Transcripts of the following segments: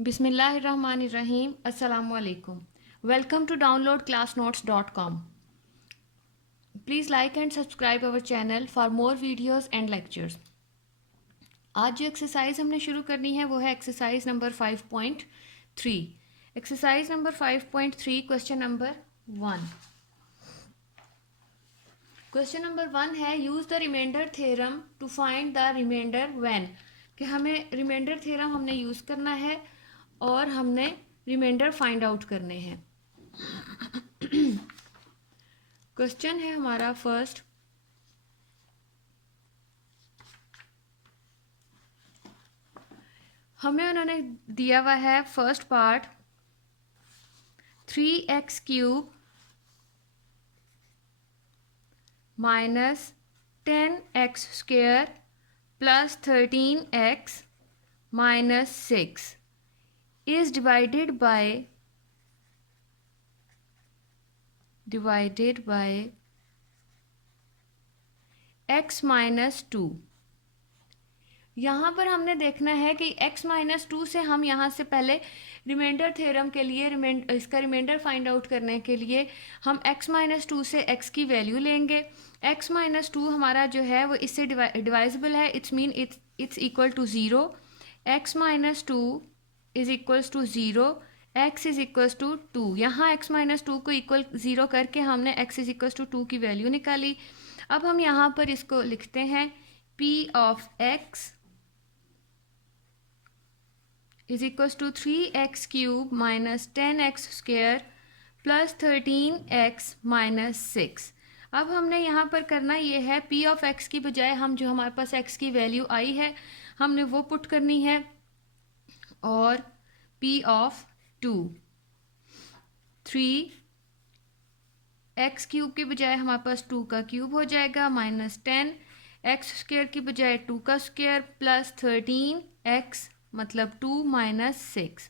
बिस्मिल्लाहिर्रहमानिर्रहीम अस्सलामुअलैकुम। Welcome to downloadclassnotes.com। Please like and subscribe our channel for more videos and lectures. आज जो exercise हमने शुरू करनी है वो है exercise number 5.3। Exercise number 5.3 question number 1। Question number 1 है use the remainder theorem to find the remainder when, कि हमें रिमाइंडर थ्योरम हमने यूज़ करना है और हमने रिमाइंडर फाइंड आउट करने हैं। क्वेश्चन है हमारा फर्स्ट, हमें उन्होंने दिया हुआ है first part 3x³ minus 10x² plus 13x minus 6 is divided by x minus 2। यहाँ पर हमने देखना है कि x माइनस 2 से हम यहाँ से पहले रिमाइंडर थ्योरम के लिए इसका रिमाइंडर फाइंड आउट करने के लिए हम x माइनस 2 से x की वैल्यू लेंगे। x माइनस 2 हमारा जो है वो इससे डिवाइजिबल है, it's mean it's equal to 0। x minus 2 is equals to 0, x is equals to 2। यहाँ x माइनस 2 को इक्वल 0 करके हमने x इज इक्वल्स टू 2 की वैल्यू निकाली। अब हम यहाँ पर इसको लिखते हैं p of x is equals to 3x³ minus 10x² plus 13x minus 6। अब हमने यहाँ पर करना ये है p ऑफ x की बजाय हम जो हमारे पास x की वैल्यू आई है हमने वो पुट करनी है, और p ऑफ 2 3x³ के बजाय हमारे पास 2 का क्यूब हो जाएगा माइनस 10x² की बजाय 2 का स्क्वायर प्लस 13x मतलब 2 माइनस 6।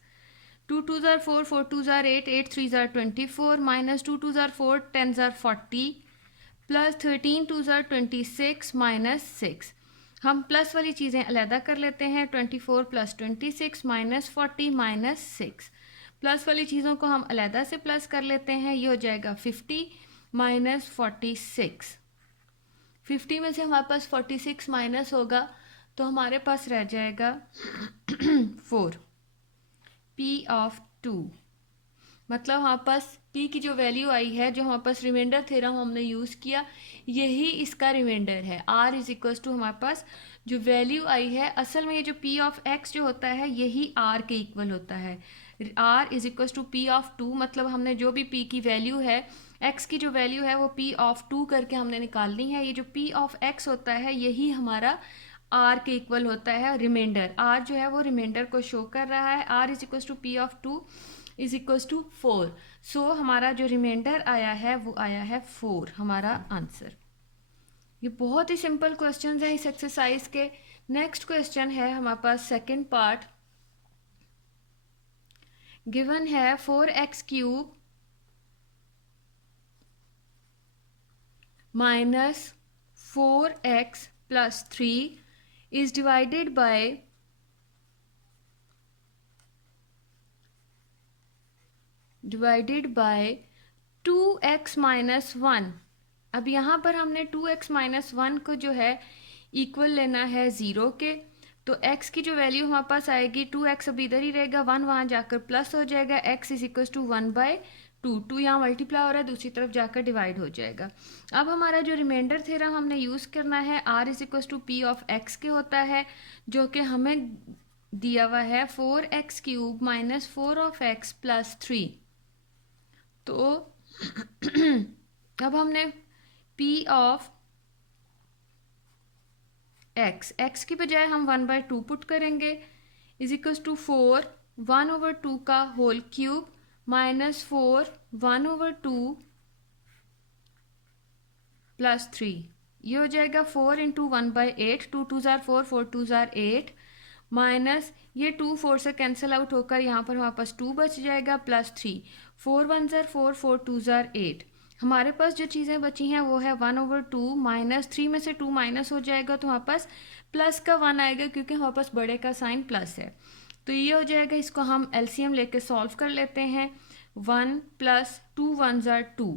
2 2 ज़ार 4, 4 2 ज़ार 8, 8 3 ज़ार 24 माइनस 2 2 ज़ार 4, 10 ज़ार 40 प्लस 13 2 ज़ार 26 माइनस 6। हम प्लस वाली चीज़ें अलहदा कर लेते हैं। 24 प्लस 26 माइनस 40 माइनस 6। प्लस वाली चीज़ों को हम अलहदा से प्लस कर लेते हैं, ये हो जाएगा 50 माइनस 46। 50 में से हमारे पास 46 माइनस होगा तो हमारे पास रह जाएगा 4। p ऑफ 2 मतलब हमारे पास p की जो वैल्यू आई है, जो हमारे पास रिमाइंडर थ्योरम हमने यूज़ किया, यही इसका रिमाइंडर है। r इज इक्वल्स टू हमारे पास जो वैल्यू आई है, असल में ये जो p ऑफ x जो होता है यही r के इक्वल होता है। r is equals to p of 2 मतलब हमने जो भी p की वैल्यू है, x की जो वैल्यू है वो p ऑफ 2 करके हमने निकालनी है। ये जो p ऑफ x होता है यही हमारा r के इक्वल होता है। रिमाइंडर r जो है वो रिमाइंडर को शो कर रहा है। r is equals to p of 2 is equals to 4। So हमारा जो रिमाइंडर आया है वो आया है 4, हमारा आंसर। ये बहुत ही सिंपल क्वेश्चन है इस एक्सरसाइज के। नेक्स्ट क्वेश्चन है हमारे पास सेकेंड पार्ट, गिवन है 4x³ minus 4x plus 3 is divided by 2x minus 1। अब यहाँ पर हमने 2x माइनस 1 को जो है इक्वल लेना है 0 के, तो x की जो वैल्यू हमारे पास आएगी 2x अब इधर ही रहेगा, 1 वहाँ जाकर प्लस हो जाएगा, x इज इक्वल टू 1/2। 2 यहाँ मल्टीप्लाई हो रहा है, दूसरी तरफ जाकर डिवाइड हो जाएगा। अब हमारा जो रिमाइंडर थ्योरम हमने यूज़ करना है r is equal to p of x के होता है, जो कि हमें दिया हुआ है 4x³ minus 4 of x plus 3। तो अब हमने p ऑफ x की बजाय हम 1/2 पुट करेंगे, इज इक्वल्स टू 4 1/2 का होल क्यूब माइनस 4 1/2 प्लस 3। ये हो जाएगा 4 इंटू 1/8, 2 2 ज़ार 4, 4 2 ज़ार 8 माइनस ये 2 4 से कैंसिल आउट होकर यहाँ पर हमारे पास 2 बच जाएगा प्लस 3। 4 1 ज़ार 4, 4 2 ज़ार 8। हमारे पास जो चीज़ें बची हैं वो है 1/2 माइनस 3 में से 2 माइनस हो जाएगा तो हमारे पास प्लस का 1 आएगा, क्योंकि हमारे पास बड़े का साइन प्लस है। तो ये हो जाएगा, इसको हम एलसीएम लेके सॉल्व कर लेते हैं। 1 + 2 1s are 2,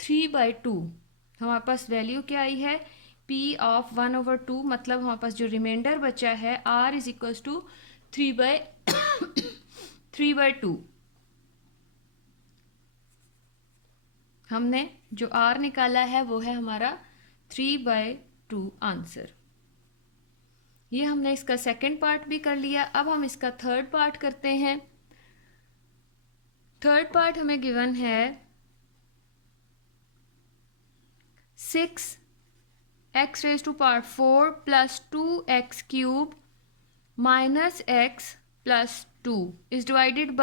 3/2 हमारे पास वैल्यू क्या आई है, P ऑफ 1/2, मतलब हमारे पास जो रिमाइंडर बचा है R इज इक्वल्स टू 3/2। हमने जो R निकाला है वो है हमारा 3/2 आंसर। ये हमने इसका सेकंड पार्ट भी कर लिया। अब हम इसका थर्ड पार्ट करते हैं। थर्ड पार्ट हमें गिवन है 6x⁴ + 2x³ - x + 2 is divided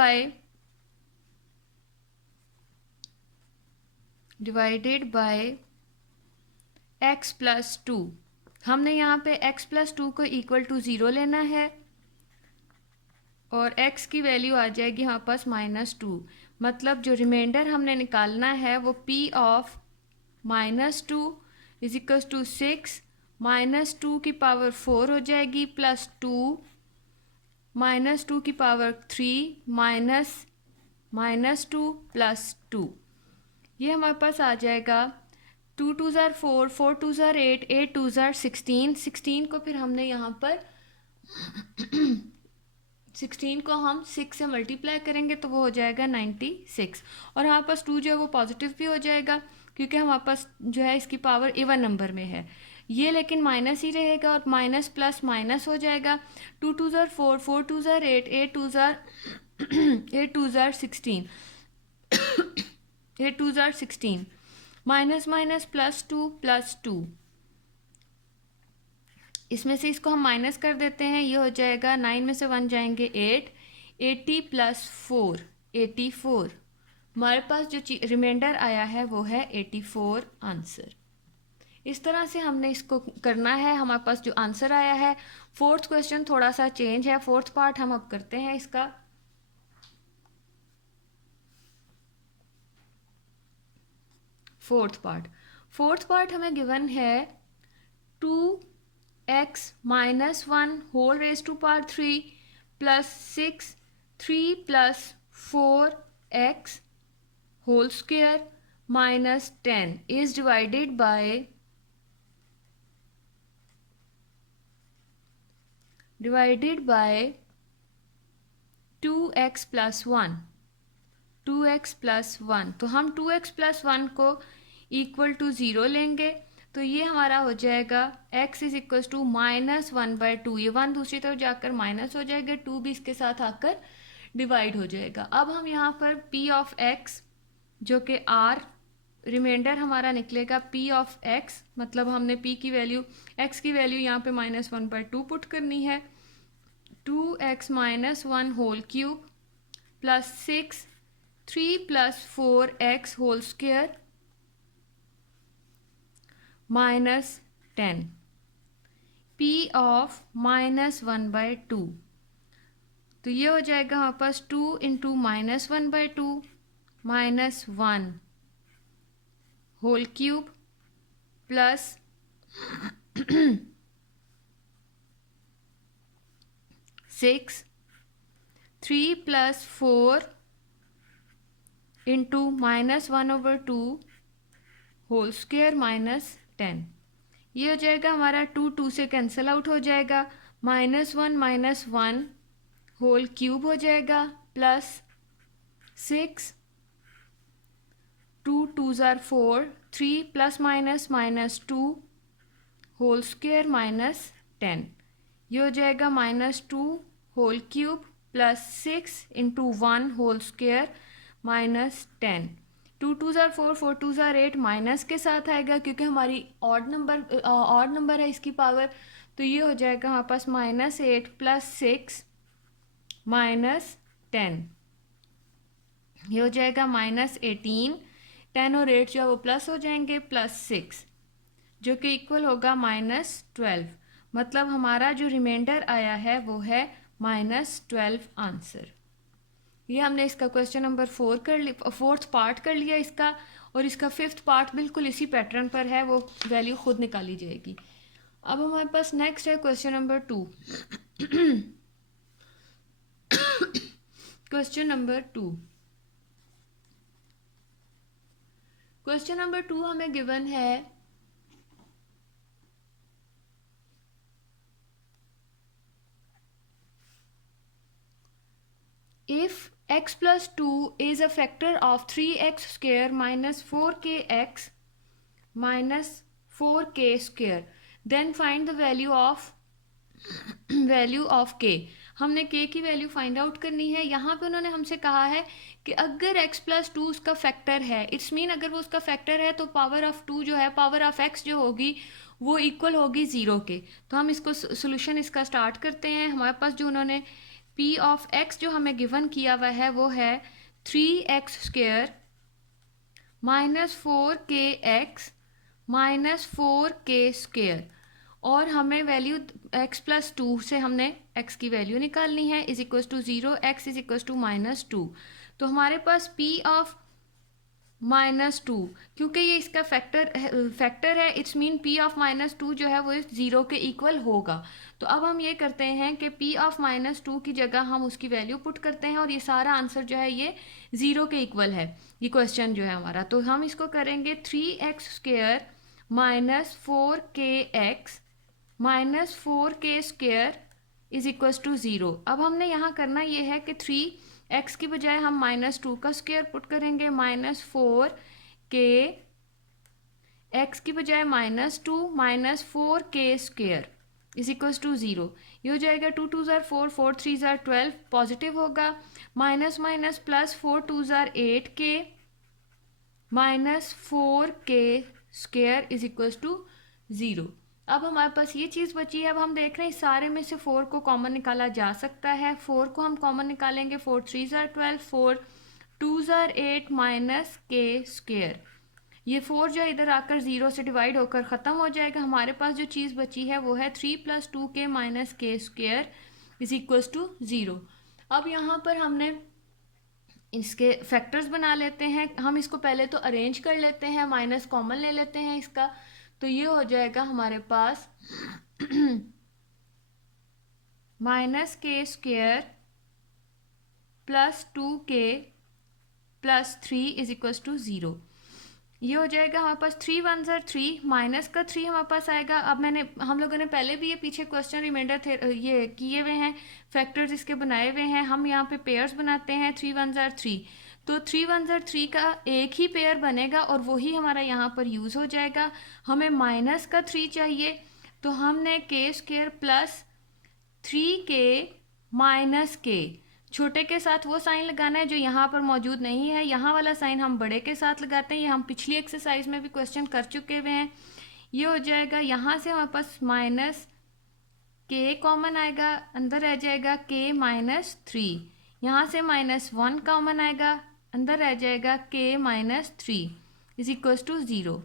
by x + 2। हमने यहाँ पे x + 2 को इक्वल टू 0 लेना है और x की वैल्यू आ जाएगी हमारे पास -2, मतलब जो रिमाइंडर हमने निकालना है वो P of -2 is equal to 6 -2 की पावर 4 हो जाएगी प्लस 2 -2 की पावर 3 -2 प्लस 2। ये हमारे पास आ जाएगा 2 2s are 4, 4 2s are 8, 8 2s are 16, 16 को फिर हमने यहाँ पर 16 को हम 6 से मल्टीप्लाई करेंगे तो वो हो जाएगा 96, और हमारे पास 2 जो है वो पॉजिटिव भी हो जाएगा क्योंकि हमारे पास जो है इसकी पावर इवन नंबर में है। ये लेकिन माइनस ही रहेगा और माइनस प्लस माइनस हो जाएगा। 2 2s are 4, 4 2s are 8, 8 2s are 16, 8 2s are 16, minus minus plus 2, इसमें से इसको हम माइनस कर देते हैं। ये हो जाएगा 9 में से 1 जाएंगे 8, 80 + 4 84। हमारे पास जो रिमाइंडर आया है वो है 84 आंसर। इस तरह से हमने इसको करना है। हमारे पास जो आंसर आया है, फोर्थ क्वेश्चन थोड़ा सा चेंज है। फोर्थ पार्ट हम अब करते हैं इसका। फोर्थ पार्ट हमें गिवन है 2x - 1 whole raise to power 3 + 6 3 + 4x whole square -10 is divided by 2x + 1, 2x + 1। तो हम 2x + 1 को इक्वल टू 0 लेंगे तो ये हमारा हो जाएगा x इज इक्वल टू -1/2। ये 1 दूसरी तरफ जाकर माइनस हो जाएगा, 2 भी इसके साथ आकर डिवाइड हो जाएगा। अब हम यहाँ पर p ऑफ x जो कि r रिमाइंडर हमारा निकलेगा P ऑफ x, मतलब हमने p की वैल्यू x की वैल्यू यहाँ पे -1/2 पुट करनी है। 2x - 1 whole cube plus 6 3 + 4x whole square -10 P of -1/2। तो ये हो जाएगा हमारे पास 2 × -1/2 -1 whole cube plus 6 3 + 4 × -1/2 whole square -10। ये हो जाएगा हमारा 2 2 से कैंसिल आउट हो जाएगा, -1 - 1 होल क्यूब हो जाएगा plus 6 2 2s are 4, 3 ± -2 whole square -10। ये हो जाएगा -2 whole cube plus 6 × 1 whole square -10। 2 2s are 4, 4 2s are 8 minus के साथ आएगा क्योंकि हमारी ऑड नंबर है इसकी पावर। तो ये हो जाएगा हमारे पास -8 + 6 -10। ये हो जाएगा -18, 10 और 8 जो है वो प्लस हो जाएंगे +6 जो कि इक्वल होगा -12। मतलब हमारा जो रिमाइंडर आया है वो है -12 आंसर। ये हमने इसका क्वेश्चन नंबर 4 कर लिया, फोर्थ पार्ट कर लिया इसका, और इसका फिफ्थ पार्ट बिल्कुल इसी पैटर्न पर है, वो वैल्यू खुद निकाली जाएगी। अब हमारे पास नेक्स्ट है question number 2। Question number 2। Question number 2 हमें गिवन है if x plus 2 is a factor of 3x square minus 4kx minus 4k square then find the value of k। हमने k की वैल्यू फाइंड आउट करनी है। यहाँ पे उन्होंने हमसे कहा है कि अगर x प्लस 2 उसका फैक्टर है, इट्स मीन अगर वो उसका फैक्टर है तो पावर ऑफ 2 जो है, पावर ऑफ x जो होगी वो इक्वल होगी 0 के। तो हम इसको सोल्यूशन इसका स्टार्ट करते हैं। हमारे पास जो उन्होंने p ऑफ x जो हमें गिवन किया हुआ है वो है 3x square minus 4kx minus 4k square, और हमें वैल्यू x प्लस 2 से हमने x की वैल्यू निकालनी है is equal to 0, x is equal to -2। तो हमारे पास p ऑफ -2, क्योंकि ये इसका फैक्टर है, इट्स मीन p ऑफ -2 जो है वो 0 के इक्वल होगा। तो अब हम ये करते हैं कि p ऑफ -2 की जगह हम उसकी वैल्यू पुट करते हैं और ये सारा आंसर जो है ये 0 के इक्वल है, ये क्वेश्चन जो है हमारा। तो हम इसको करेंगे 3x square minus 4kx minus 4k square is equal to 0। अब हमने यहाँ करना ये है कि 3x की बजाय हम -2 का स्क्वेयर पुट करेंगे, माइनस 4k x की बजाय -2 minus 4k square is equal to 0। ये हो जाएगा 2 2 ज़ार 4, 4 3 ज़ार 12, पॉजिटिव होगा, माइनस माइनस प्लस 4 2 ज़ार 8k minus 4k square is equal to 0। अब हमारे पास ये चीज़ बची है। अब हम देख रहे हैं सारे में से 4 को कॉमन निकाला जा सकता है। 4 को हम कॉमन निकालेंगे, 4 3 ज़ार 12, 4 2 ज़ार 8 माइनस k स्क्वेयर। ये 4 जो इधर आकर 0 से डिवाइड होकर ख़त्म हो जाएगा। हमारे पास जो चीज़ बची है वो है 3 + 2k minus k square is equal to 0। अब यहाँ पर हमने इसके फैक्टर्स बना लेते हैं। हम इसको पहले तो अरेंज कर लेते हैं, माइनस कॉमन ले लेते हैं इसका। तो ये हो जाएगा हमारे पास -k square plus 2k plus 3 is equal to 0। ये हो जाएगा हमारे पास 3 1 ज़ार 3, माइनस का 3 हमारे पास आएगा। अब हम लोगों ने पहले भी ये पीछे क्वेश्चन रिमाइंडर थे ये किए हुए हैं, फैक्टर्स इसके बनाए हुए हैं। हम यहाँ पे पेयर्स बनाते हैं, 3 1 ज़ार 3, तो 3 1 ज़ार 3 का एक ही पेयर बनेगा और वही हमारा यहाँ पर यूज़ हो जाएगा। हमें माइनस का 3 चाहिए, तो हमने k square plus 3k minus k, छोटे के साथ वो साइन लगाना है जो यहाँ पर मौजूद नहीं है। यहाँ वाला साइन हम बड़े के साथ लगाते हैं। ये हम पिछली एक्सरसाइज में भी क्वेश्चन कर चुके हुए हैं। ये हो जाएगा, यहाँ से हमारे पास माइनस k कॉमन आएगा, अंदर रह जाएगा k माइनस 3, यहाँ से -1 कॉमन आएगा, अंदर रह जाएगा k minus 3 is equal to 0।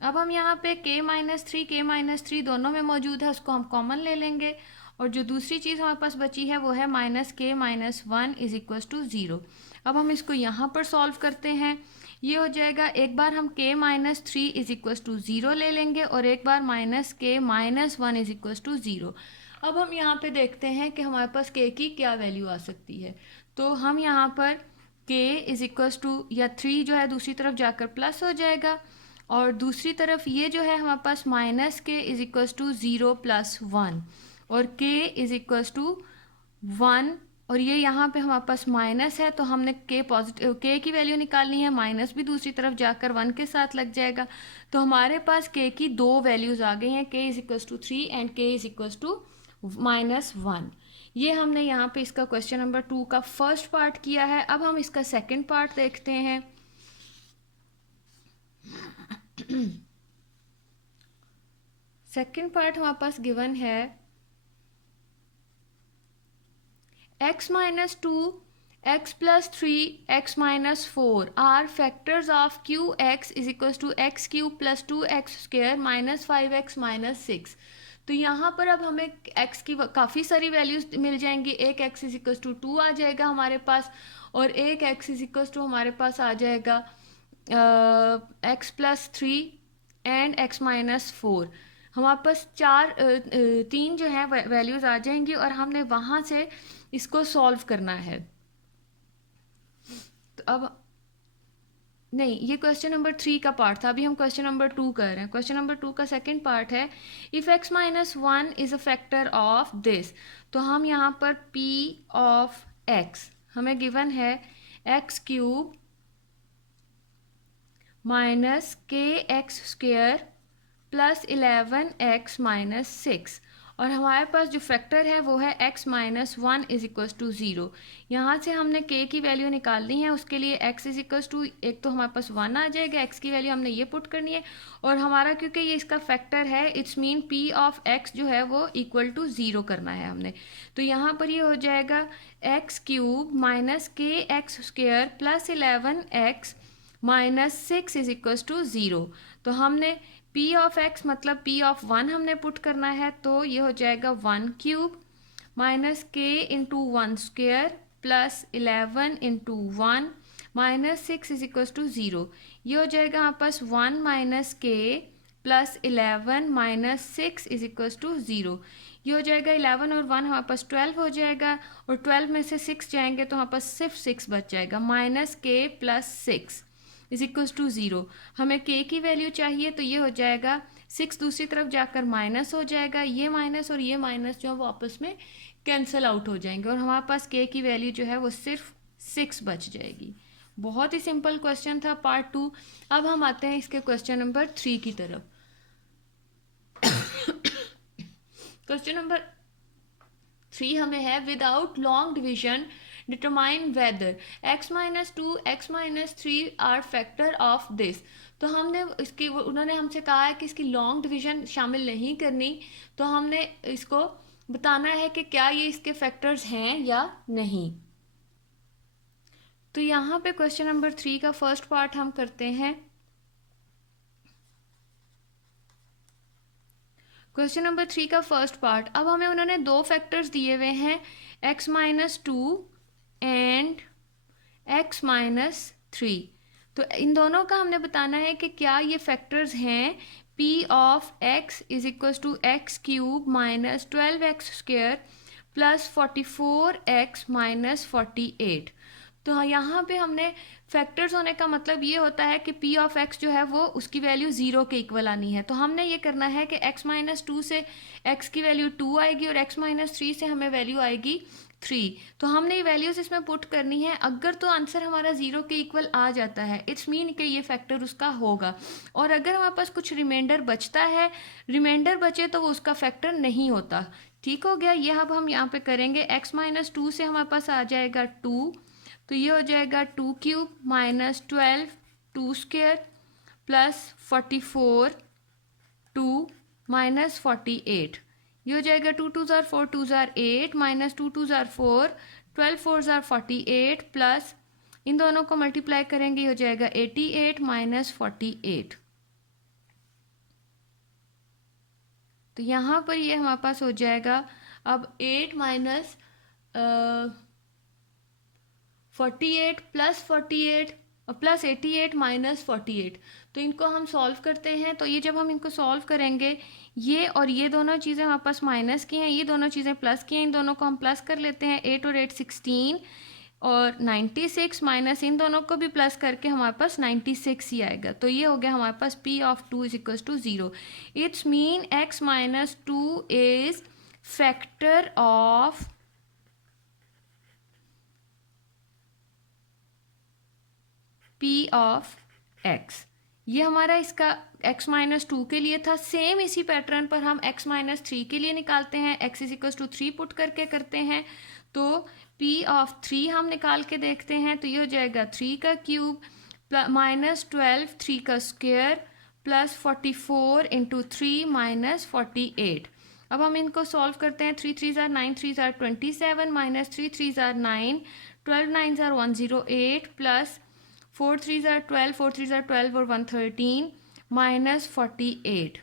अब हम यहाँ पे k माइनस 3 दोनों में मौजूद है, उसको हम कॉमन ले लेंगे और जो दूसरी चीज़ हमारे पास बची है वो है -k minus 1 is equal to 0। अब हम इसको यहाँ पर सॉल्व करते हैं। ये हो जाएगा, एक बार हम k minus 3 is equal to 0 ले लेंगे और एक बार -k minus 1 is equal to 0। अब हम यहाँ पे देखते हैं कि हमारे पास k की क्या वैल्यू आ सकती है। तो हम यहाँ पर k इज इक्वल टू, या 3 जो है दूसरी तरफ जाकर प्लस हो जाएगा और दूसरी तरफ ये जो है हमारे पास -k इज इक्वल टू 0 + 1 और k इज इक्वल टू 1 और ये यहाँ पे हमारे पास माइनस है तो हमने k पॉजिटिव k की वैल्यू निकालनी है, माइनस भी दूसरी तरफ जाकर 1 के साथ लग जाएगा। तो हमारे पास k की 2 वैल्यूज़ आ गई हैं, k is equal to 3 and k is equal to -1। ये हमने यहाँ पे इसका क्वेश्चन नंबर 2 का फर्स्ट पार्ट किया है। अब हम इसका सेकंड पार्ट देखते हैं। सेकंड पार्ट हमारे पास गिवन है x minus 2, x plus 3, x minus 4 are factors of qx is equals to x cube plus 2x square minus 5x minus 6। तो यहाँ पर अब हमें x की काफ़ी सारी वैल्यूज मिल जाएंगी। एक x इज इक्वल टू 2 आ जाएगा हमारे पास और एक x इज इक्वल टू हमारे पास आ जाएगा x plus 3 and x minus 4। हमारे पास 3 जो है वैल्यूज़ आ जाएंगी और हमने वहाँ से इसको सॉल्व करना है। तो अब नहीं, ये क्वेश्चन नंबर 3 का पार्ट था, अभी हम क्वेश्चन नंबर 2 कर रहे हैं। क्वेश्चन नंबर 2 का सेकंड पार्ट है, if x minus 1 is a factor of this. तो हम यहाँ पर p ऑफ x हमें गिवन है x cube minus k x square plus 11x minus 6, और हमारे पास जो फैक्टर है वो है x minus 1 is equals to 0। यहाँ से हमने k की वैल्यू निकालनी है, उसके लिए x इज इक्वल्स टू, एक तो हमारे पास 1 आ जाएगा, x की वैल्यू हमने ये पुट करनी है, और हमारा क्योंकि ये इसका फैक्टर है, it's mean p of x जो है वो इक्वल टू 0 करना है हमने। तो यहाँ पर ये हो जाएगा x cube minus k x square plus 11x minus 6 is equals to 0। तो हमने p ऑफ x मतलब p ऑफ 1 हमने पुट करना है, तो ये हो जाएगा 1 cube minus k into 1 square plus 11 into 1 minus 6 is equals to 0। ये हो जाएगा हमारे पास 1 minus k plus 11 minus 6 is equals to 0। ये हो जाएगा 11 और 1 हमारे पास 12 हो जाएगा, और 12 में से 6 जाएंगे तो हमारे पास सिर्फ 6 बच जाएगा, minus k plus 6 is equals to 0। हमें k की वैल्यू चाहिए, तो ये हो जाएगा 6 दूसरी तरफ जाकर माइनस हो जाएगा, ये माइनस और ये माइनस जो है वो आपस में कैंसिल आउट हो जाएंगे, और हमारे पास k की वैल्यू जो है वो सिर्फ 6 बच जाएगी। बहुत ही सिंपल क्वेश्चन था पार्ट 2। अब हम आते हैं इसके क्वेश्चन नंबर 3 की तरफ। क्वेश्चन नंबर 3 हमें है, without long division determine whether x minus 2 x minus 3 are factor of this. तो हमने इसकी, उन्होंने हमसे कहा है कि इसकी लॉन्ग डिवीजन शामिल नहीं करनी, तो हमने इसको बताना है कि क्या ये इसके फैक्टर्स हैं या नहीं। तो यहाँ पे क्वेश्चन नंबर 3 का फर्स्ट पार्ट हम करते हैं। क्वेश्चन नंबर 3 का फर्स्ट पार्ट, अब हमें उन्होंने दो फैक्टर्स दिए हुए हैं, x minus 2 and x minus 3। तो इन दोनों का हमने बताना है कि क्या ये फैक्टर्स हैं। p of x is equals to x cube minus 12x square plus 44x minus 48। तो यहाँ पे हमने फैक्टर्स होने का मतलब ये होता है कि p ऑफ x जो है वो उसकी वैल्यू 0 के इक्वल आनी है। तो हमने ये करना है कि x माइनस 2 से x की वैल्यू 2 आएगी और x माइनस 3 से हमें वैल्यू आएगी 3। तो हमने ये वैल्यूज इसमें पुट करनी है। अगर तो आंसर हमारा 0 के इक्वल आ जाता है, इट्स मीन कि ये फैक्टर उसका होगा, और अगर हमारे पास कुछ रिमाइंडर बचता है, रिमाइंडर बचे तो वो उसका फैक्टर नहीं होता। ठीक हो गया। ये अब हम यहाँ पे करेंगे, x माइनस 2 से हमारे पास आ जाएगा 2, तो ये हो जाएगा 2 cube minus 12 2 square plus 44 2 minus 48। ये हो जाएगा 2 2 ज़ार 4 2 ज़ार 8 माइनस 2 2 ज़ार 4 12 4 ज़ार 48 प्लस इन दोनों को मल्टीप्लाई करेंगे, ये हो जाएगा 88 माइनस 48। तो यहाँ पर ये हमारे पास हो जाएगा अब 8 माइनस 48 प्लस 48 प्लस 88 माइनस 48। तो इनको हम सॉल्व करते हैं। तो ये जब हम इनको सॉल्व करेंगे, ये और ये दोनों चीज़ें हमारे पास माइनस की हैं, ये दोनों चीज़ें प्लस की हैं, इन दोनों को हम प्लस कर लेते हैं। 8 और 8 16 और 96 माइनस इन दोनों को भी प्लस करके हमारे पास 96 ही आएगा। तो ये हो गया हमारे पास p of 2 is equals to 0। It's mean x minus 2 is factor of p of x। ये हमारा इसका x माइनस 2 के लिए था। सेम इसी पैटर्न पर हम x माइनस 3 के लिए निकालते हैं। x is equals to 3 put करके करते हैं, तो p ऑफ 3 हम निकाल के देखते हैं। तो ये हो जाएगा 3 का क्यूब माइनस 12 3 का स्क्वेयर प्लस 44 इंटू 3 माइनस 48। अब हम इनको सॉल्व करते हैं। 3 3 ज़ार 9 3 ज़ार 27 माइनस 3 3 ज़ार 9 12 9 ज़ार 108 प्लस 4 3 ज़ार 12 4 3 ज़ार 12 और 113 माइनस 48।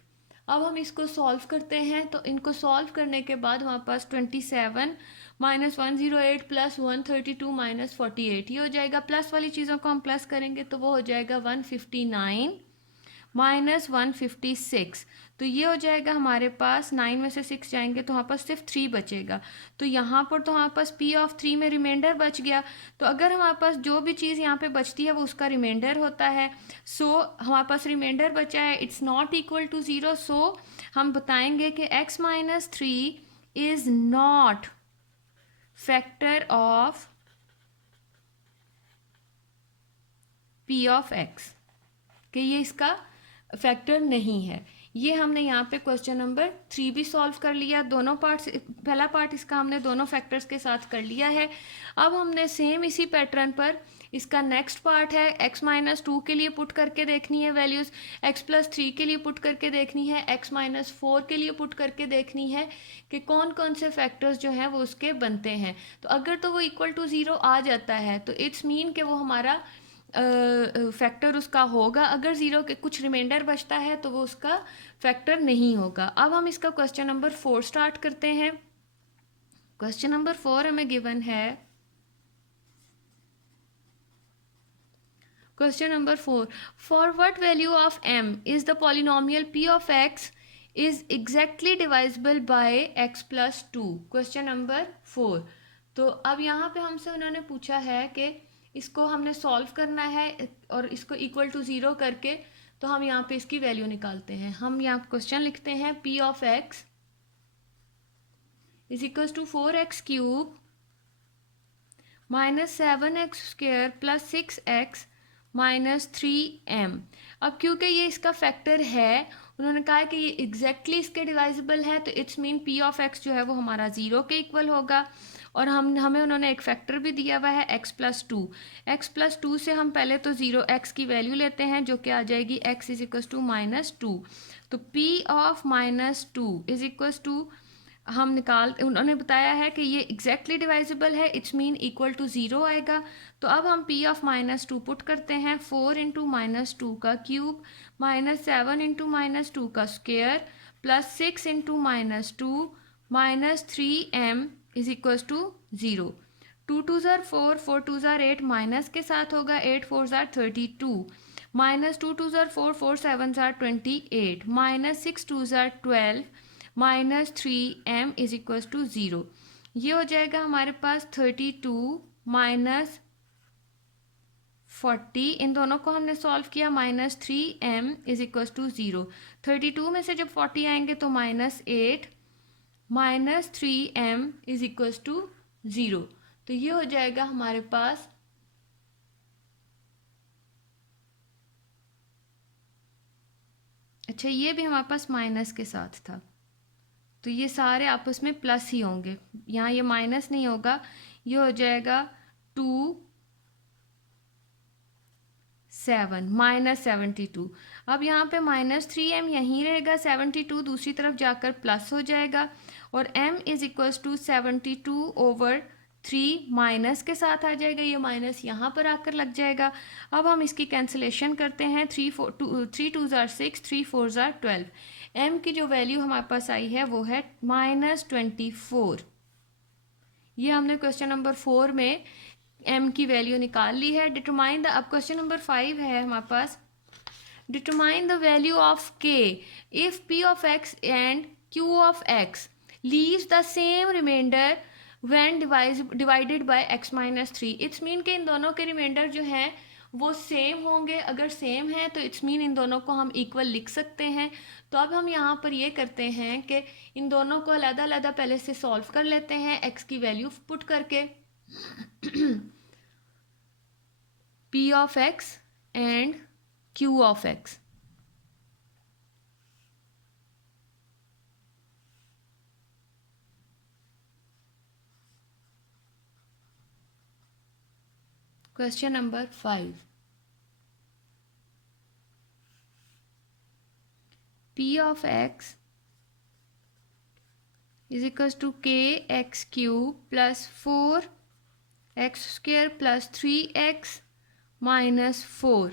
अब हम इसको सॉल्व करते हैं। तो इनको सॉल्व करने के बाद हमारे पास 27 माइनस 108 प्लस 132 माइनस 48, ये हो जाएगा। प्लस वाली चीज़ों को हम प्लस करेंगे तो वो हो जाएगा 159 माइनस 156। तो ये हो जाएगा हमारे पास 9 में से 6 जाएंगे तो हमारे पास सिर्फ 3 बचेगा। तो यहाँ पर तो हमारे पास P ऑफ 3 में रिमाइंडर बच गया। तो अगर हमारे पास जो भी चीज़ यहाँ पे बचती है वो उसका रिमाइंडर होता है। सो हमारे पास रिमाइंडर बचा है, इट्स नॉट इक्वल टू 0। सो हम बताएंगे कि x minus 3 is not factor of P of x, कि ये इसका फैक्टर नहीं है। ये हमने यहाँ पे क्वेश्चन नंबर 3 भी सॉल्व कर लिया। दोनों पार्ट्स, पहला पार्ट इसका हमने दोनों फैक्टर्स के साथ कर लिया है। अब हमने सेम इसी पैटर्न पर इसका नेक्स्ट पार्ट है, x माइनस 2 के लिए पुट करके देखनी है वैल्यूज़, x प्लस 3 के लिए पुट करके देखनी है, x माइनस 4 के लिए पुट करके देखनी है कि कौन कौन से फैक्टर्स जो हैं वो उसके बनते हैं। तो अगर तो वो इक्वल टू 0 आ जाता है तो इट्स मीन कि वो हमारा फैक्टर उसका होगा। अगर 0 के कुछ रिमाइंडर बचता है तो वो उसका फैक्टर नहीं होगा। अब हम इसका क्वेश्चन नंबर 4 स्टार्ट करते हैं। क्वेश्चन नंबर 4 हमें गिवन है, question number 4, for what value of m is the polynomial p of x is exactly divisible by x plus 2। Question number 4। तो अब यहाँ पे हमसे उन्होंने पूछा है कि इसको हमने सॉल्व करना है और इसको इक्वल टू 0 करके तो हम यहाँ पे इसकी वैल्यू निकालते हैं। हम यहाँ क्वेश्चन लिखते हैं p of x is equal to 4x cube minus 7x square plus 6x minus 3m। अब क्योंकि ये इसका फैक्टर है, उन्होंने कहा है कि ये एग्जैक्टली इसके डिवाइजिबल है, तो it's mean p of x जो है वो हमारा 0 के इक्वल होगा। और हमें उन्होंने एक फैक्टर भी दिया हुआ है x प्लस 2। x प्लस 2 से हम पहले तो 0 x की वैल्यू लेते हैं जो कि आ जाएगी x is equal to minus 2। तो p of minus 2 is equal to हम उन्होंने बताया है कि ये एग्जैक्टली डिवाइजिबल है, इट्स मीन इक्वल टू 0 आएगा। तो अब हम p ऑफ माइनस 2 पुट करते हैं, 4 इंटू माइनस 2 का क्यूब माइनस 7 इंटू माइनस 2 का square plus 6 into minus 2 minus 3m is equal to 0। 2 2 ज़ार 4, 4 2 ज़ार 8, माइनस के साथ होगा 8 4 ज़ार 32, माइनस 2 2 ज़ार 4, 4 7 ज़ार 28, माइनस 6 2 ज़ार 12, minus 3m is equal to 0। ये हो जाएगा हमारे पास 32 माइनस 40, इन दोनों को हमने सॉल्व किया, minus 3m is equal to 0। 32 में से जब 40 आएंगे तो minus 8 minus 3m is equal to 0। तो ये हो जाएगा हमारे पास अच्छा, ये भी हमारे पास माइनस के साथ था तो ये सारे आपस में प्लस ही होंगे, यहाँ ये माइनस नहीं होगा। ये हो जाएगा 2 7 माइनस 72। अब यहाँ पे माइनस 3m यहीं रहेगा, 72 दूसरी तरफ जाकर प्लस हो जाएगा और m is equal to 72 over 3 minus के साथ आ जाएगा, ये माइनस यहाँ पर आकर लग जाएगा। अब हम इसकी कैंसिलेशन करते हैं, 3 2 ज़ार 6, 3 4 ज़ार 12। m की जो वैल्यू हमारे पास आई है वो है माइनस 24। ये हमने क्वेश्चन नंबर 4 में m की वैल्यू निकाल ली है। डिटरमाइन द, अब क्वेश्चन नंबर 5 है हमारे पास, determine the value of k if p of x and q of x leaves the same remainder when divided by x minus 3। It's mean के इन दोनों के रिमाइंडर जो हैं वो सेम होंगे। अगर सेम है तो इट्स मीन इन दोनों को हम इक्वल लिख सकते हैं। तो अब हम यहाँ पर ये करते हैं कि इन दोनों को अलग-अलग पहले से सॉल्व कर लेते हैं x की वैल्यू पुट करके। p of x and q of x, question number 5, p of x is equals to k x cube plus 4 x square plus 3x minus 4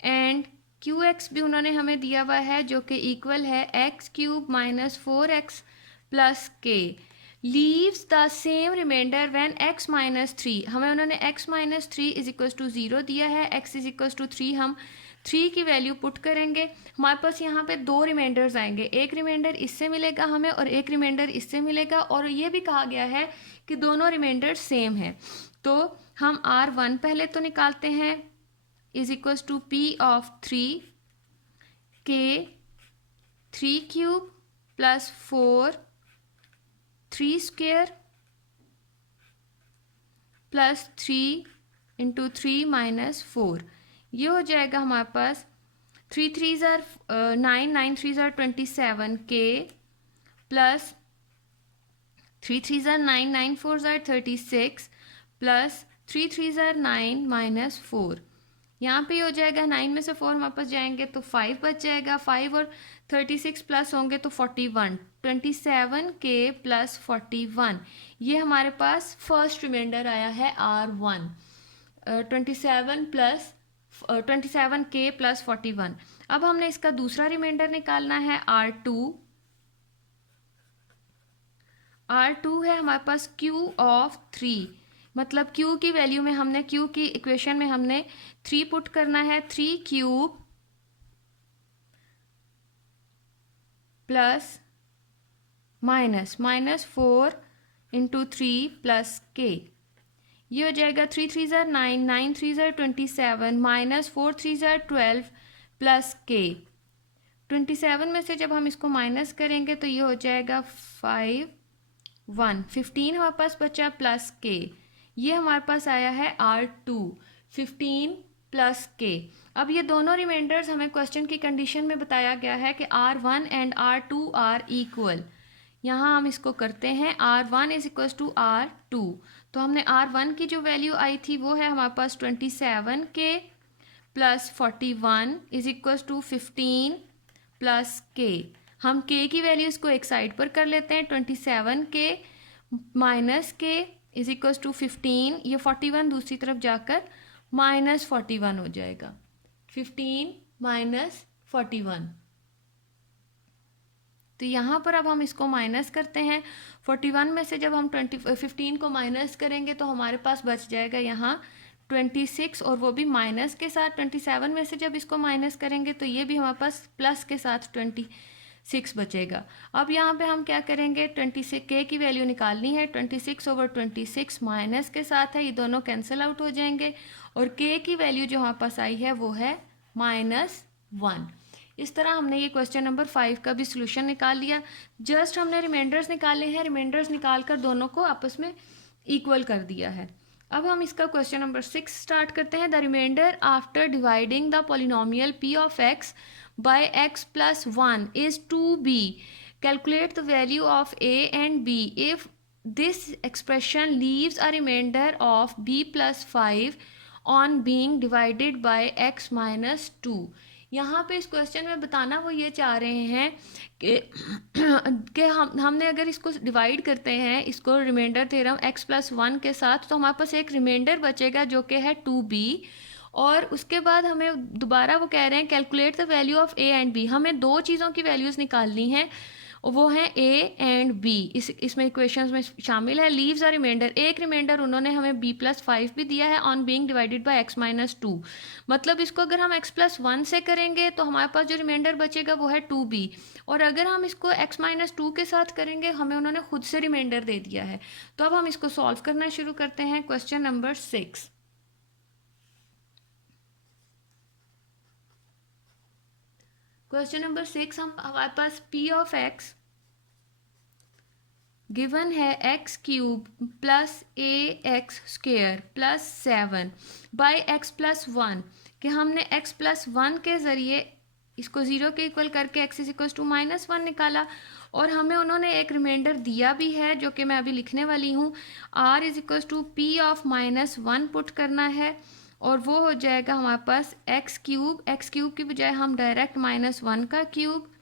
and Q x भी उन्होंने हमें दिया हुआ है जो कि इक्वल है x cube minus 4x plus k, leaves the same remainder when x minus 3। हमें उन्होंने x minus 3 is equal to 0 दिया है, x इज इक्वल टू 3 हम 3 की वैल्यू पुट करेंगे, हमारे पास यहाँ पे 2 रिमाइंडर्स आएंगे, एक रिमाइंडर इससे मिलेगा हमें और एक रिमाइंडर इससे मिलेगा, और ये भी कहा गया है कि दोनों रिमाइंडर सेम है। तो हम R1 पहले तो निकालते हैं, is equals to P of 3 के 3 cube plus 4 3 square plus 3 into 3 minus 4, ये हो जाएगा हमारे पास 3 3 ज़ार 9, 9 3 ज़ार 27 के प्लस 3 3 ज़ार 9, 9 4 ज़ार 36 प्लस 3 3 ज़ार 9 माइनस 4, यहाँ पे हो जाएगा 9 में से 4 हमारे पास जाएंगे तो 5 बच जाएगा, 5 और 36 प्लस होंगे तो 41, 27 के प्लस 41, ये हमारे पास फर्स्ट रिमाइंडर आया है R1, 27 के प्लस 41। अब हमने इसका दूसरा रिमाइंडर निकालना है R2 है हमारे पास Q ऑफ 3, मतलब Q की वैल्यू में हमने Q की इक्वेशन में हमने 3 पुट करना है, 3 cube plus minus 4 into 3 plus के, ये हो जाएगा 3 3 ज़ार 9, 9 3 ज़ार 27 माइनस 4 3 ज़ार 12 प्लस के, 27 में से जब हम इसको माइनस करेंगे तो ये हो जाएगा 5 1, 15 हमारे पास बचा प्लस के, ये हमारे पास आया है R2 15 प्लस के। अब ये दोनों रिमाइंडर्स हमें क्वेश्चन की कंडीशन में बताया गया है कि R1 and R2 are equal, यहाँ हम इसको करते हैं R1 is equal to R2, तो हमने R1 की जो वैल्यू आई थी वो है हमारे पास 27 k plus 41 is equal to 15 plus k, हम के की वैल्यूज़ को एक साइड पर कर लेते हैं, 27 के माइनस के इज इक्वल टू 15, ये 41 दूसरी तरफ जाकर माइनस 41 हो जाएगा, 15 माइनस 41, तो यहाँ पर अब हम इसको माइनस करते हैं, 41 में से जब हम 15 को माइनस करेंगे तो हमारे पास बच जाएगा यहाँ 26, और वो भी माइनस के साथ, 27 में से जब इसको माइनस करेंगे तो ये भी हमारे पास प्लस के साथ 26 बचेगा। अब यहाँ पे हम क्या करेंगे, 26 के की वैल्यू निकालनी है, 26/26 माइनस के साथ है, ये दोनों कैंसिल आउट हो जाएंगे, और के की वैल्यू जो हमारे पास आई है वो है -1। इस तरह हमने ये क्वेश्चन नंबर 5 का भी सोल्यूशन निकाल लिया। जस्ट हमने रिमाइंडर्स निकाले हैं, रिमाइंडर्स निकाल कर दोनों को आपस में इक्वल कर दिया है। अब हम इसका क्वेश्चन नंबर 6 स्टार्ट करते हैं। The remainder after dividing the polynomial p of x by x plus 1 is 2b। Calculate the value of a and b if this expression leaves a remainder of b plus 5 on being divided by x minus 2। यहाँ पे इस question में बताना वो ये चाह रहे हैं कि हमने अगर इसको डिवाइड करते हैं, इसको रिमाइंडर थ्योरम x प्लस 1 के साथ, तो हमारे पास एक रिमाइंडर बचेगा जो कि है 2b, और उसके बाद हमें दोबारा वो कह रहे हैं calculate the value of a and b। हमें दो चीज़ों की वैल्यूज़ निकालनी है, वो है a एंड b, इसमें इक्वेशंस में शामिल है। लीव्स अ रिमाइंडर, एक रिमाइंडर उन्होंने हमें b प्लस 5 भी दिया है on being divided by x minus 2। मतलब इसको अगर हम x प्लस 1 से करेंगे तो हमारे पास जो रिमाइंडर बचेगा वो है 2b, और अगर हम इसको x माइनस 2 के साथ करेंगे हमें उन्होंने खुद से रिमाइंडर दे दिया है। तो अब हम इसको सॉल्व करना शुरू करते हैं। Question number 6। क्वेश्चन नंबर 6 हमारे पास p ऑफ x गिवन है x cube plus ax square plus 7 by x plus 1, कि हमने x प्लस 1 के ज़रिए इसको 0 के इक्वल करके x इज इक्वल टू -1 निकाला, और हमें उन्होंने एक रिमाइंडर दिया भी है जो कि मैं अभी लिखने वाली हूँ। r is equal to p of -1 put करना है, और वो हो जाएगा हमारे पास x क्यूब की बजाय हम डायरेक्ट -1 का क्यूब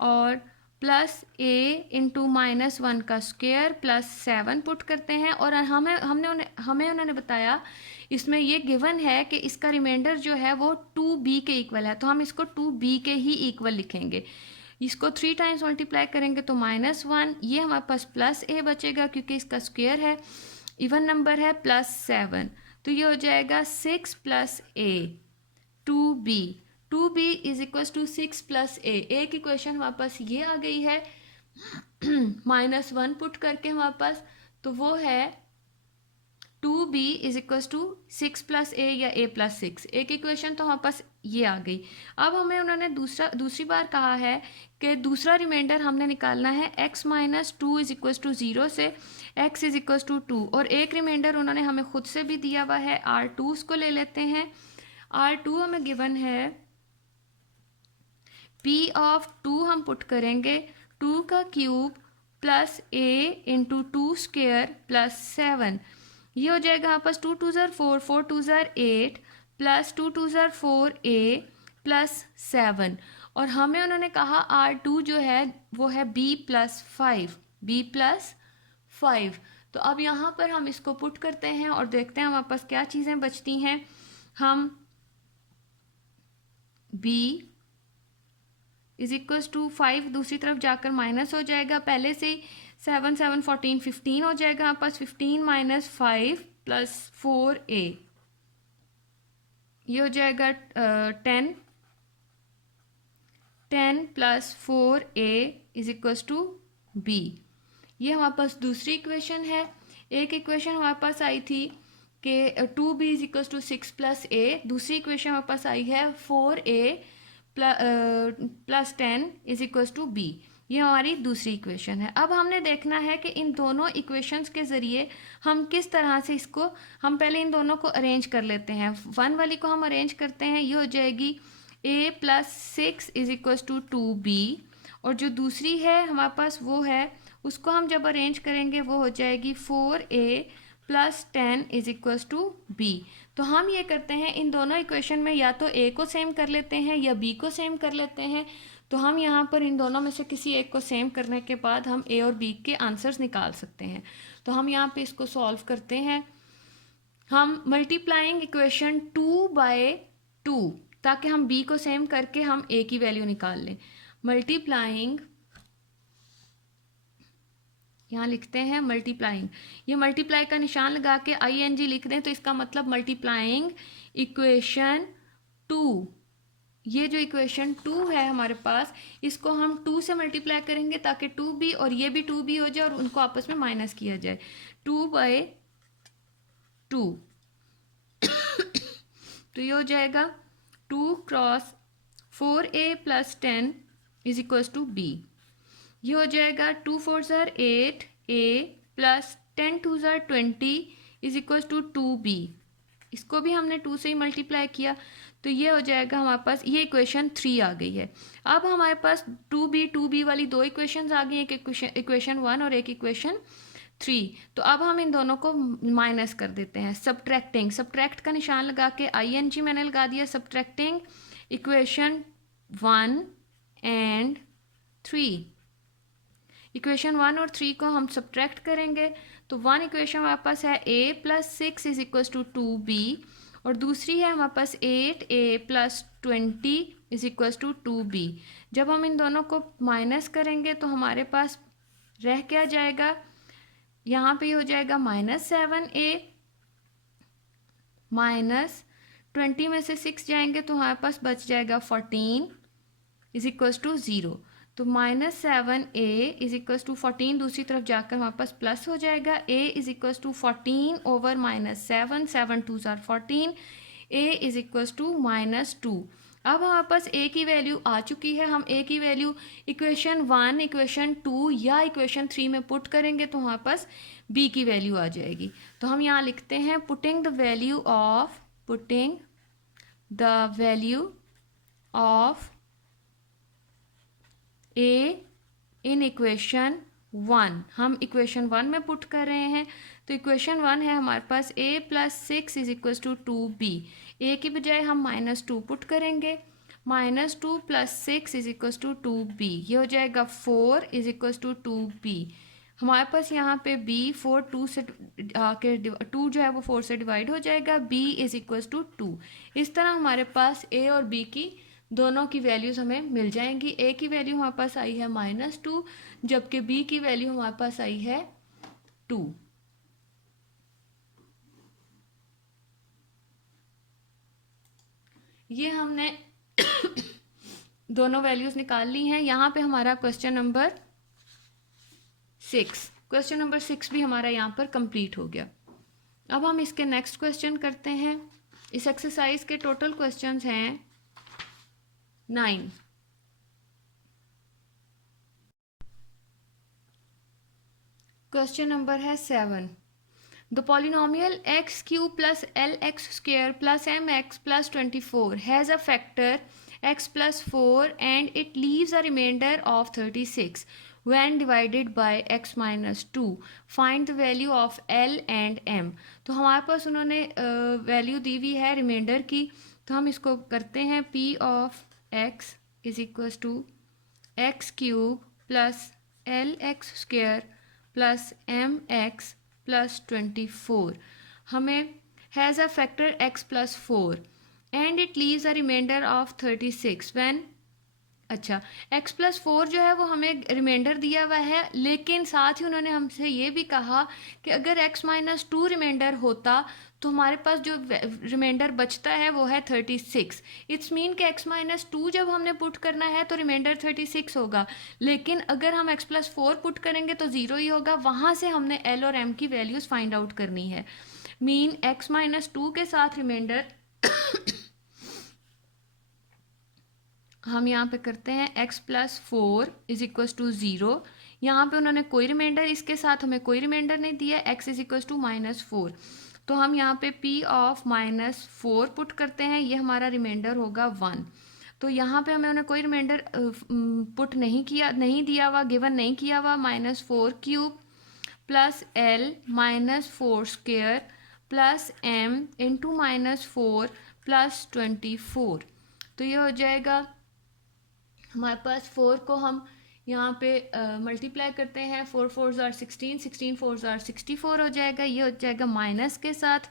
और प्लस a इंटू -1 का स्क्वेयर प्लस 7 पुट करते हैं। और हमें उन्होंने बताया इसमें ये गिवन है कि इसका रिमाइंडर जो है वो 2b के इक्वल है, तो हम इसको 2b के ही इक्वल लिखेंगे। इसको 3 टाइम्स मल्टीप्लाई करेंगे तो -1, ये हमारे पास प्लस a बचेगा क्योंकि इसका स्क्वेयर है, इवन नंबर है, प्लस 7, तो ये हो जाएगा 6 plus a 2b is equal to 6 plus a की इक्वेशन हमारे पास ये आ गई है -1 पुट करके हमारे पास, तो वो है 2b is equal to 6 plus a या a प्लस 6। एक इक्वेशन तो हमारे पास ये आ गई। अब हमें उन्होंने दूसरी बार कहा है कि दूसरा रिमाइंडर हमने निकालना है x minus 2 is equal to 0 से x इज इक्वल टू 2, और एक रिमाइंडर उन्होंने हमें खुद से भी दिया हुआ है r2, उसको ले लेते हैं। r2 हमें गिवन है p ऑफ 2 हम पुट करेंगे 2 का cube plus a into 2 square plus 7। ये हो जाएगा हमारे पास 2 2 ज़ार 4, 4 2 ज़ार 8 प्लस 2 2 ज़ार 4a प्लस 7, और हमें उन्होंने कहा r2 जो है वो है b प्लस 5। तो अब यहाँ पर हम इसको पुट करते हैं और देखते हैं हमारे पास क्या चीज़ें बचती हैं। हम b इज इक्वल टू 5 दूसरी तरफ जाकर माइनस हो जाएगा, पहले से 7 7 14 15 हो जाएगा हमारे पास। 15 माइनस 5 प्लस 4a, ये हो जाएगा 10 plus 4a is equal to b। ये हमारे पास दूसरी इक्वेशन है। एक इक्वेशन हमारे पास आई थी कि 2b is equal to 6 plus a, दूसरी इक्वेशन हमारे पास आई है 4a plus 10 is equal to b। ये हमारी दूसरी इक्वेशन है। अब हमने देखना है कि इन दोनों इक्वेशंस के ज़रिए हम किस तरह से इसको, हम पहले इन दोनों को अरेंज कर लेते हैं। 1 वाली को हम अरेंज करते हैं, ये हो जाएगी a plus 6 is equal to 2b, और जो दूसरी है हमारे पास वो है, उसको हम जब अरेंज करेंगे वो हो जाएगी 4a plus 10 is equal to b। तो हम ये करते हैं इन दोनों इक्वेशन में या तो a को सेम कर लेते हैं या b को सेम कर लेते हैं। तो हम यहाँ पर इन दोनों में से किसी एक को सेम करने के बाद हम a और b के आंसर्स निकाल सकते हैं। तो हम यहाँ पे इसको सॉल्व करते हैं। हम मल्टीप्लाइंग इक्वेशन 2 बाय 2, ताकि हम b को सेम करके हम a की वैल्यू निकाल लें। मल्टीप्लाइंग, यहाँ लिखते हैं मल्टीप्लाइंग, ये मल्टीप्लाई का निशान लगा के ING लिख दें तो इसका मतलब मल्टीप्लाइंग इक्वेशन 2। ये जो इक्वेशन 2 है हमारे पास, इसको हम 2 से मल्टीप्लाई करेंगे ताकि 2b और ये भी 2b हो जाए और उनको आपस में माइनस किया जाए। 2 बाय 2 तो ये हो जाएगा 2 cross 4a plus 10 is equal to b। ये हो जाएगा 2 4 ज़ार 8a प्लस 10 2 ज़ार 20 इज इक्वल टू 2b। इसको भी हमने 2 से ही मल्टीप्लाई किया, तो ये हो जाएगा हमारे पास, ये इक्वेशन 3 आ गई है। अब हमारे पास 2b वाली दो इक्वेशंस आ गई, एक इक्वेशन 1 और एक इक्वेशन 3। तो अब हम इन दोनों को माइनस कर देते हैं। सब्ट्रैक्ट का निशान लगा के ING मैंने लगा दिया। सब्ट्रैक्टिंग इक्वेशन 1 एंड 3, इक्वेशन 1 और 3 को हम सब्ट्रैक्ट करेंगे तो 1 इक्वेशन हमारे पास है a plus 6 is equal to 2b, और दूसरी है हमारे पास 8a plus 20 is equal to 2b। जब हम इन दोनों को माइनस करेंगे तो हमारे पास रह क्या जाएगा, यहाँ पे हो जाएगा -7a, माइनस 20 में से 6 जाएंगे तो हमारे पास बच जाएगा 14 इज इक्वल टू 0। तो -7a इज इक्वल टू 14 दूसरी तरफ जाकर हमारे पास प्लस हो जाएगा। a is equal to 14 over -7, 7 2 ज़ार 14, a इज इक्वल टू -2। अब हमारे पास a की वैल्यू आ चुकी है। हम a की वैल्यू इक्वेशन 1, इक्वेशन 2 या इक्वेशन 3 में पुट करेंगे तो हमारे पास b की वैल्यू आ जाएगी। तो हम यहाँ लिखते हैं putting the value of a in equation 1, हम इक्वेशन 1 में पुट कर रहे हैं। तो इक्वेशन 1 है हमारे पास a plus 6 is equal to 2b। a की बजाय हम -2 पुट करेंगे। -2 plus 6 is equal to 2b, ये हो जाएगा 4 इज इक्वल टू 2b। हमारे पास यहाँ पे b 4 2 से आके 2 जो है वो 4 से डिवाइड हो जाएगा। b is equal to 2। इस तरह हमारे पास a और b की दोनों की वैल्यूज़ हमें मिल जाएंगी। a की वैल्यू हमारे पास आई है -2, जबकि b की वैल्यू हमारे पास आई है 2। ये हमने दोनों वैल्यूज़ निकाल ली हैं। यहाँ पे हमारा क्वेश्चन नंबर 6 भी हमारा यहाँ पर कंप्लीट हो गया। अब हम इसके नेक्स्ट क्वेश्चन करते हैं। इस एक्सरसाइज के टोटल क्वेश्चंस हैं 9। क्वेश्चन नंबर है 7। The polynomial x cube plus lx square plus mx plus 24 has a factor x plus 4 and it leaves a remainder of 36 when divided by x minus 2. Find the value of L and M. तो हमारे पास उन्होंने value दी हुई है reminder की, तो हम इसको करते हैं p of x is equals to x cube plus lx square plus mx plus 24 हमें has a factor x plus 4 and it leaves a remainder of 36 when. अच्छा, x प्लस 4 जो है वो हमें रिमाइंडर दिया हुआ है, लेकिन साथ ही उन्होंने हमसे ये भी कहा कि अगर x माइनस 2 रिमाइंडर होता तो हमारे पास जो रिमाइंडर बचता है वो है 36। इट्स मीन कि x माइनस 2 जब हमने पुट करना है तो रिमाइंडर 36 होगा, लेकिन अगर हम x प्लस 4 पुट करेंगे तो 0 ही होगा। वहाँ से हमने l और m की वैल्यूज़ फाइंड आउट करनी है। मीन x माइनस 2 के साथ रिमाइंडर हम यहाँ पे करते हैं x plus 4 is equals to 0। यहाँ पे उन्होंने कोई रिमाइंडर, इसके साथ हमें कोई रिमाइंडर नहीं दिया, x is equals to minus 4। तो हम यहाँ पे p ऑफ माइनस 4 पुट करते हैं, ये हमारा रिमाइंडर होगा 1। तो यहाँ पे हमें उन्हें कोई रिमाइंडर पुट नहीं दिया हुआ, गिवन नहीं किया हुआ। Minus 4 cube plus l minus 4 square plus m into minus 4 plus 24। तो ये हो जाएगा हमारे पास 4 को हम यहाँ पे मल्टीप्लाई करते हैं, 4 4 आर 16, 16 4 आर 64 हो जाएगा। ये हो जाएगा माइनस के साथ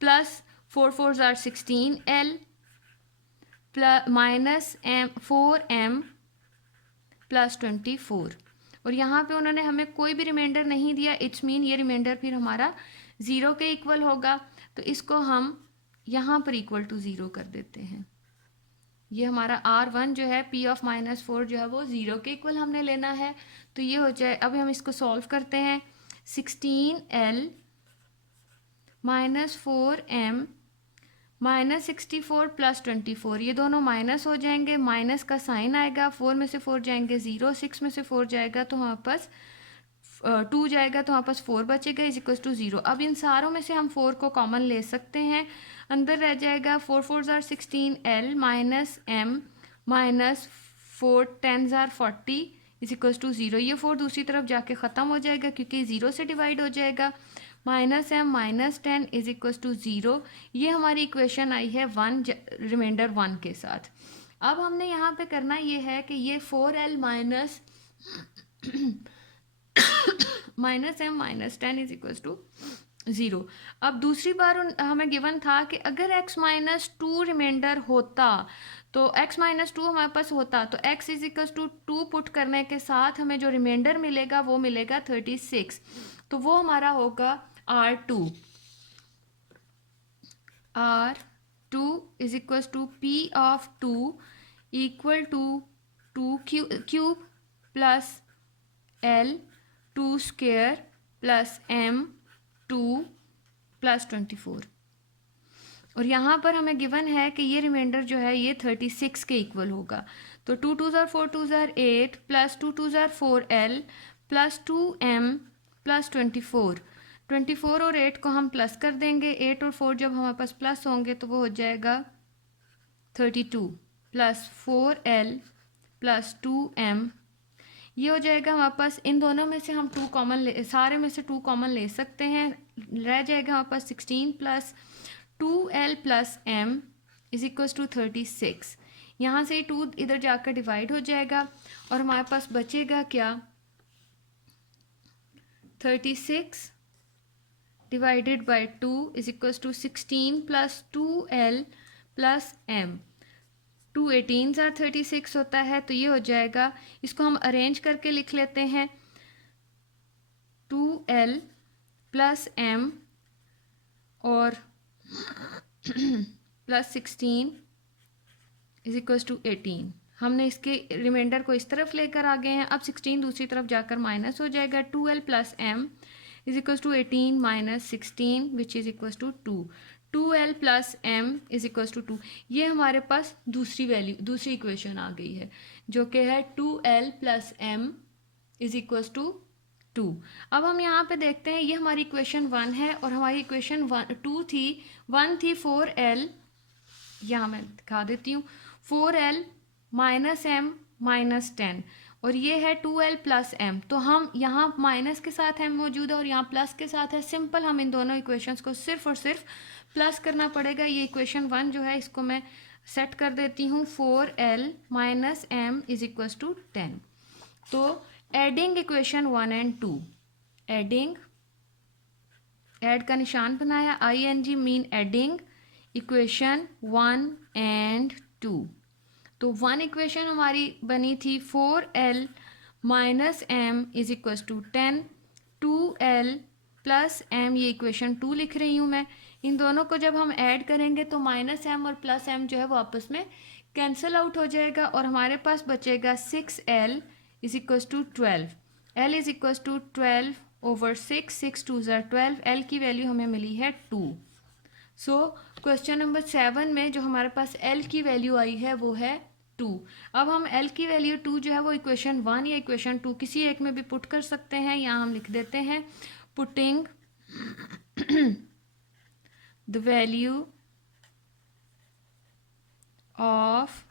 plus 4 4 are 16 L plus minus M 4m plus 24। और यहाँ पे उन्होंने हमें कोई भी रिमाइंडर नहीं दिया, इट्स मीन ये रिमाइंडर फिर हमारा 0 के इक्वल होगा। तो इसको हम यहाँ पर इक्वल टू 0 कर देते हैं। ये हमारा R1 जो है P ऑफ माइनस 4 जो है वो 0 के इक्वल हमने लेना है। तो ये हो जाए, अब हम इसको सॉल्व करते हैं। 16L minus 4M minus 64 plus 24, ये दोनों माइनस हो जाएंगे, माइनस का साइन आएगा, 4 में से 4 जाएंगे 0, 6 में से 4 जाएगा तो हमारे पास 2 जाएगा, तो हमारे पास 4 बचेगा इज इक्वल टू 0। अब इन सारों में से हम 4 को कॉमन ले सकते हैं, अंदर रह जाएगा 4 4 are 16 L minus M minus 4 10 are 40 is equal to 0। ये 4 दूसरी तरफ जाके ख़त्म हो जाएगा क्योंकि 0 से डिवाइड हो जाएगा। Minus M minus 10 is equal to 0। ये हमारी इक्वेशन आई है 1 रिमाइंडर 1 के साथ। अब हमने यहाँ पे करना ये है कि ये 4L minus minus M minus 10 is equal to 0। अब दूसरी बार हमें गिवन था कि अगर x माइनस 2 रिमाइंडर होता तो x माइनस 2 हमारे पास होता तो x is equal to 2 put करने के साथ हमें जो रिमाइंडर मिलेगा वो मिलेगा 36। तो वो हमारा होगा R2 is equal to P of 2 equal to 2 cube plus L 2 square plus M 2 plus 24। और यहाँ पर हमें गिवन है कि ये रिमाइंडर जो है ये 36 के इक्वल होगा। तो 2 2 ज़ार 4 2 ज़ार 8 प्लस 2 2 ज़ार 4L प्लस 2M प्लस 24 और 8 को हम प्लस कर देंगे। 8 और 4 जब हमारे पास प्लस होंगे तो वो हो जाएगा 32 प्लस 4L प्लस 2M। ये हो जाएगा हमारे पास, इन दोनों में से हम 2 कॉमन सारे में से 2 कॉमन ले सकते हैं, रह जाएगा हमारे पास 16 plus 2L plus M is equal to 36। यहाँ से 2 इधर जाकर डिवाइड हो जाएगा और हमारे पास बचेगा क्या, 36 divided by 2 is equal to 16 plus 2L plus M। 2 18 are 36 होता है, तो ये हो जाएगा, इसको हम अरेंज करके लिख लेते हैं। 2L प्लस M और प्लस 16 इज इक्वल्स टू 18। हमने इसके रिमाइंडर को इस तरफ लेकर आ गए हैं। अब 16 दूसरी तरफ जाकर माइनस हो जाएगा। 2l plus m is equals to 18 minus 16 which is equals to 2। 2l plus m is equals to 2। ये हमारे पास दूसरी वैल्यू, दूसरी इक्वेशन आ गई है जो कि है 2l plus m is equals to 2। अब हम यहाँ पे देखते हैं, ये हमारी इक्वेशन 1 है और हमारी इक्वेशन 2 थी, 1 थी 4l, यहाँ मैं दिखा देती हूँ, 4l माइनस m माइनस 10 और ये है 2l प्लस m। तो हम यहाँ माइनस के साथ m मौजूद है और यहाँ प्लस के साथ है। सिंपल हम इन दोनों इक्वेशंस को सिर्फ और सिर्फ प्लस करना पड़ेगा। ये इक्वेशन 1 जो है इसको मैं सेट कर देती हूँ, 4l minus m is equals to 10। तो adding equation 1 and 2, adding, add का निशान बनाया, ing mean adding equation 1 and 2। तो 1 इक्वेशन हमारी बनी थी 4l minus m is equals to 10, 2l plus m, ये इक्वेशन 2 लिख रही हूँ मैं। इन दोनों को जब हम ऐड करेंगे तो माइनस m और प्लस m जो है वो आपस में कैंसिल आउट हो जाएगा और हमारे पास बचेगा 6l is equals to 12। l is equals to 12 over 6, 6 2 ज़ार 12, l की वैल्यू हमें मिली है 2। सो क्वेश्चन नंबर 7 में जो हमारे पास l की वैल्यू आई है वो है 2। अब हम l की वैल्यू 2 जो है वो इक्वेशन 1 या इक्वेशन 2 किसी एक में भी पुट कर सकते हैं। यहाँ हम लिख देते हैं putting the value of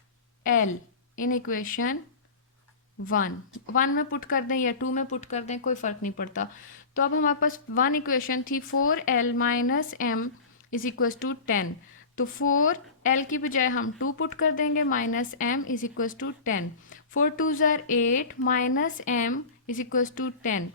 l in equation 1 में पुट कर दें या 2 में पुट कर दें, कोई फ़र्क नहीं पड़ता। तो अब हमारे पास 1 इक्वेशन थी 4l minus m is equals to 10। तो 4l की बजाय हम 2 पुट कर देंगे, minus m is equals to 10। 4 2 ज़ार 8 minus m is equals to 10।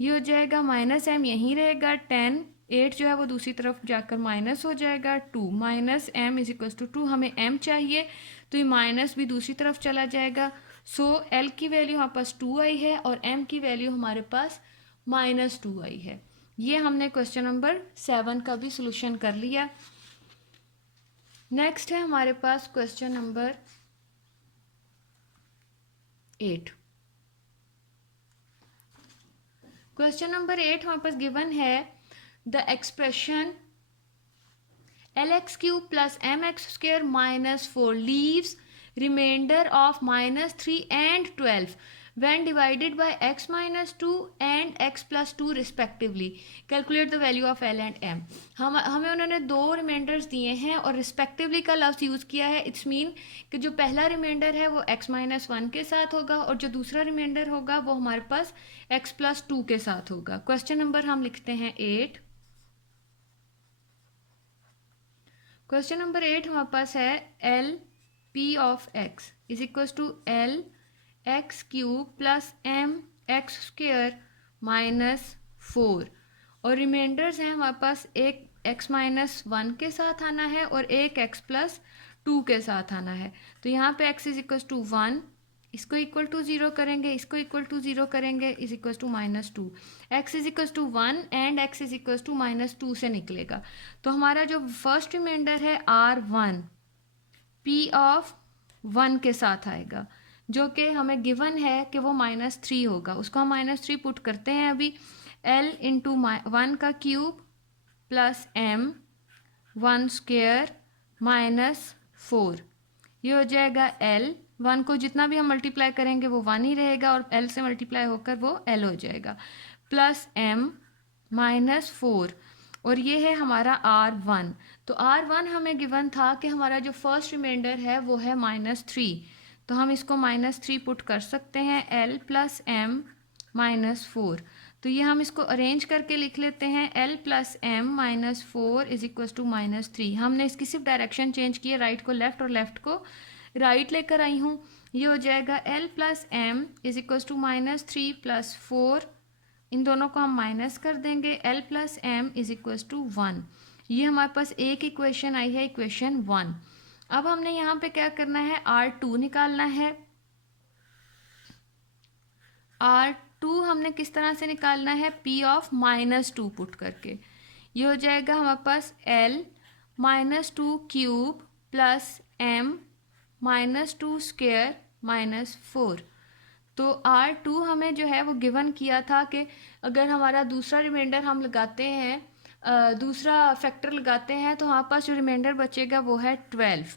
ये हो जाएगा माइनस m यहीं रहेगा, 10 8 जो है वो दूसरी तरफ जाकर माइनस हो जाएगा, 2 minus m is equals to 2। हमें m चाहिए तो ये माइनस भी दूसरी तरफ चला जाएगा। सो l की वैल्यू हमारे पास 2 आई है और m की वैल्यू हमारे पास माइनस 2 आई है। ये हमने क्वेश्चन नंबर 7 का भी सोल्यूशन कर लिया। नेक्स्ट है हमारे पास क्वेश्चन नंबर 8। क्वेश्चन नंबर 8 हमारे पास गिवन है the expression lx cube plus mx square minus 4 leaves remainder of minus 3 and 12 when divided by x minus 2 and x plus 2 respectively. Calculate the value of L and M. हमें उन्होंने दो reminders दिए हैं और respectively का लफ्ज़ use किया है। इट्स मीन कि जो पहला रिमाइंडर है वो x माइनस 1 के साथ होगा और जो दूसरा रिमाइंडर होगा वो हमारे पास x प्लस 2 के साथ होगा। क्वेश्चन नंबर हम लिखते हैं 8। क्वेश्चन नंबर 8 हमारे पास है L p of x is equals to l x cube plus m x square minus 4 और रिमाइंडर्स हैं हमारे पास एक x माइनस 1 के साथ आना है और एक x प्लस 2 के साथ आना है। तो यहाँ पे x इज इक्वल्स टू 1, इसको इक्वल टू 0 करेंगे, इसको इक्वल टू 0 करेंगे, is equals to minus 2। x is equals to 1 and x is equals to minus 2 से निकलेगा। तो हमारा जो फर्स्ट रिमाइंडर है r1 p ऑफ 1 के साथ आएगा जो कि हमें गिवन है कि वो माइनस 3 होगा। उसको हम माइनस 3 पुट करते हैं अभी। l इंटू 1 का cube plus m 1 square minus 4, ये हो जाएगा l। 1 को जितना भी हम मल्टीप्लाई करेंगे वो 1 ही रहेगा और l से मल्टीप्लाई होकर वो l हो जाएगा, प्लस m माइनस 4 और ये है हमारा r1। तो r1 हमें गिवन था कि हमारा जो फर्स्ट रिमाइंडर है वो है माइनस 3, तो हम इसको माइनस 3 पुट कर सकते हैं, l प्लस m माइनस 4। तो ये हम इसको अरेंज करके लिख लेते हैं, l plus m minus 4 is equal to minus 3। हमने इसकी सिर्फ डायरेक्शन चेंज की है, राइट को लेफ्ट और लेफ्ट को राइट लेकर आई हूँ। ये हो जाएगा l plus m is equal to minus 3 plus 4, इन दोनों को हम माइनस कर देंगे, l plus m is equal to 1। ये हमारे पास एक इक्वेशन आई है, इक्वेशन 1। अब हमने यहाँ पे क्या करना है, r2 निकालना है। r2 हमने किस तरह से निकालना है, p ऑफ माइनस 2 पुट करके। ये हो जाएगा हमारे पास l minus 2 cube plus m -2² -4। तो R2 हमें जो है वो गिवन किया था कि अगर हमारा दूसरा रिमाइंडर हम लगाते हैं, दूसरा फैक्टर लगाते हैं, तो हमारे पास जो रिमाइंडर बचेगा वो है 12।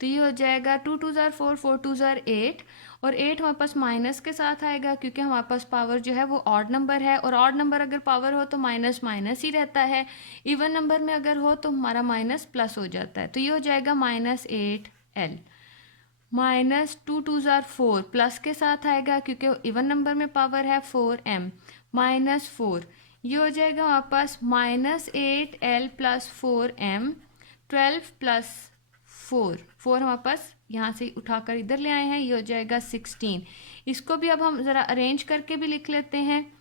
तो ये हो जाएगा 2 2 ज़ार 4, 4 2 ज़ार 8, और 8 हमारे पास माइनस के साथ आएगा क्योंकि हमारे पास पावर जो है वो ऑड नंबर है, और ऑड नंबर अगर पावर हो तो माइनस माइनस ही रहता है, इवन नंबर में अगर हो तो हमारा माइनस प्लस हो जाता है। तो ये हो जाएगा -8L। -2 2 ज़ार 4 प्लस के साथ आएगा क्योंकि इवन नंबर में पावर है 4m -4। ये हो जाएगा हमारे पास -8L + 4m, 12 + 4 हमारे पास यहाँ से उठाकर इधर ले आए हैं, ये हो जाएगा 16। इसको भी अब हम ज़रा अरेंज करके भी लिख लेते हैं,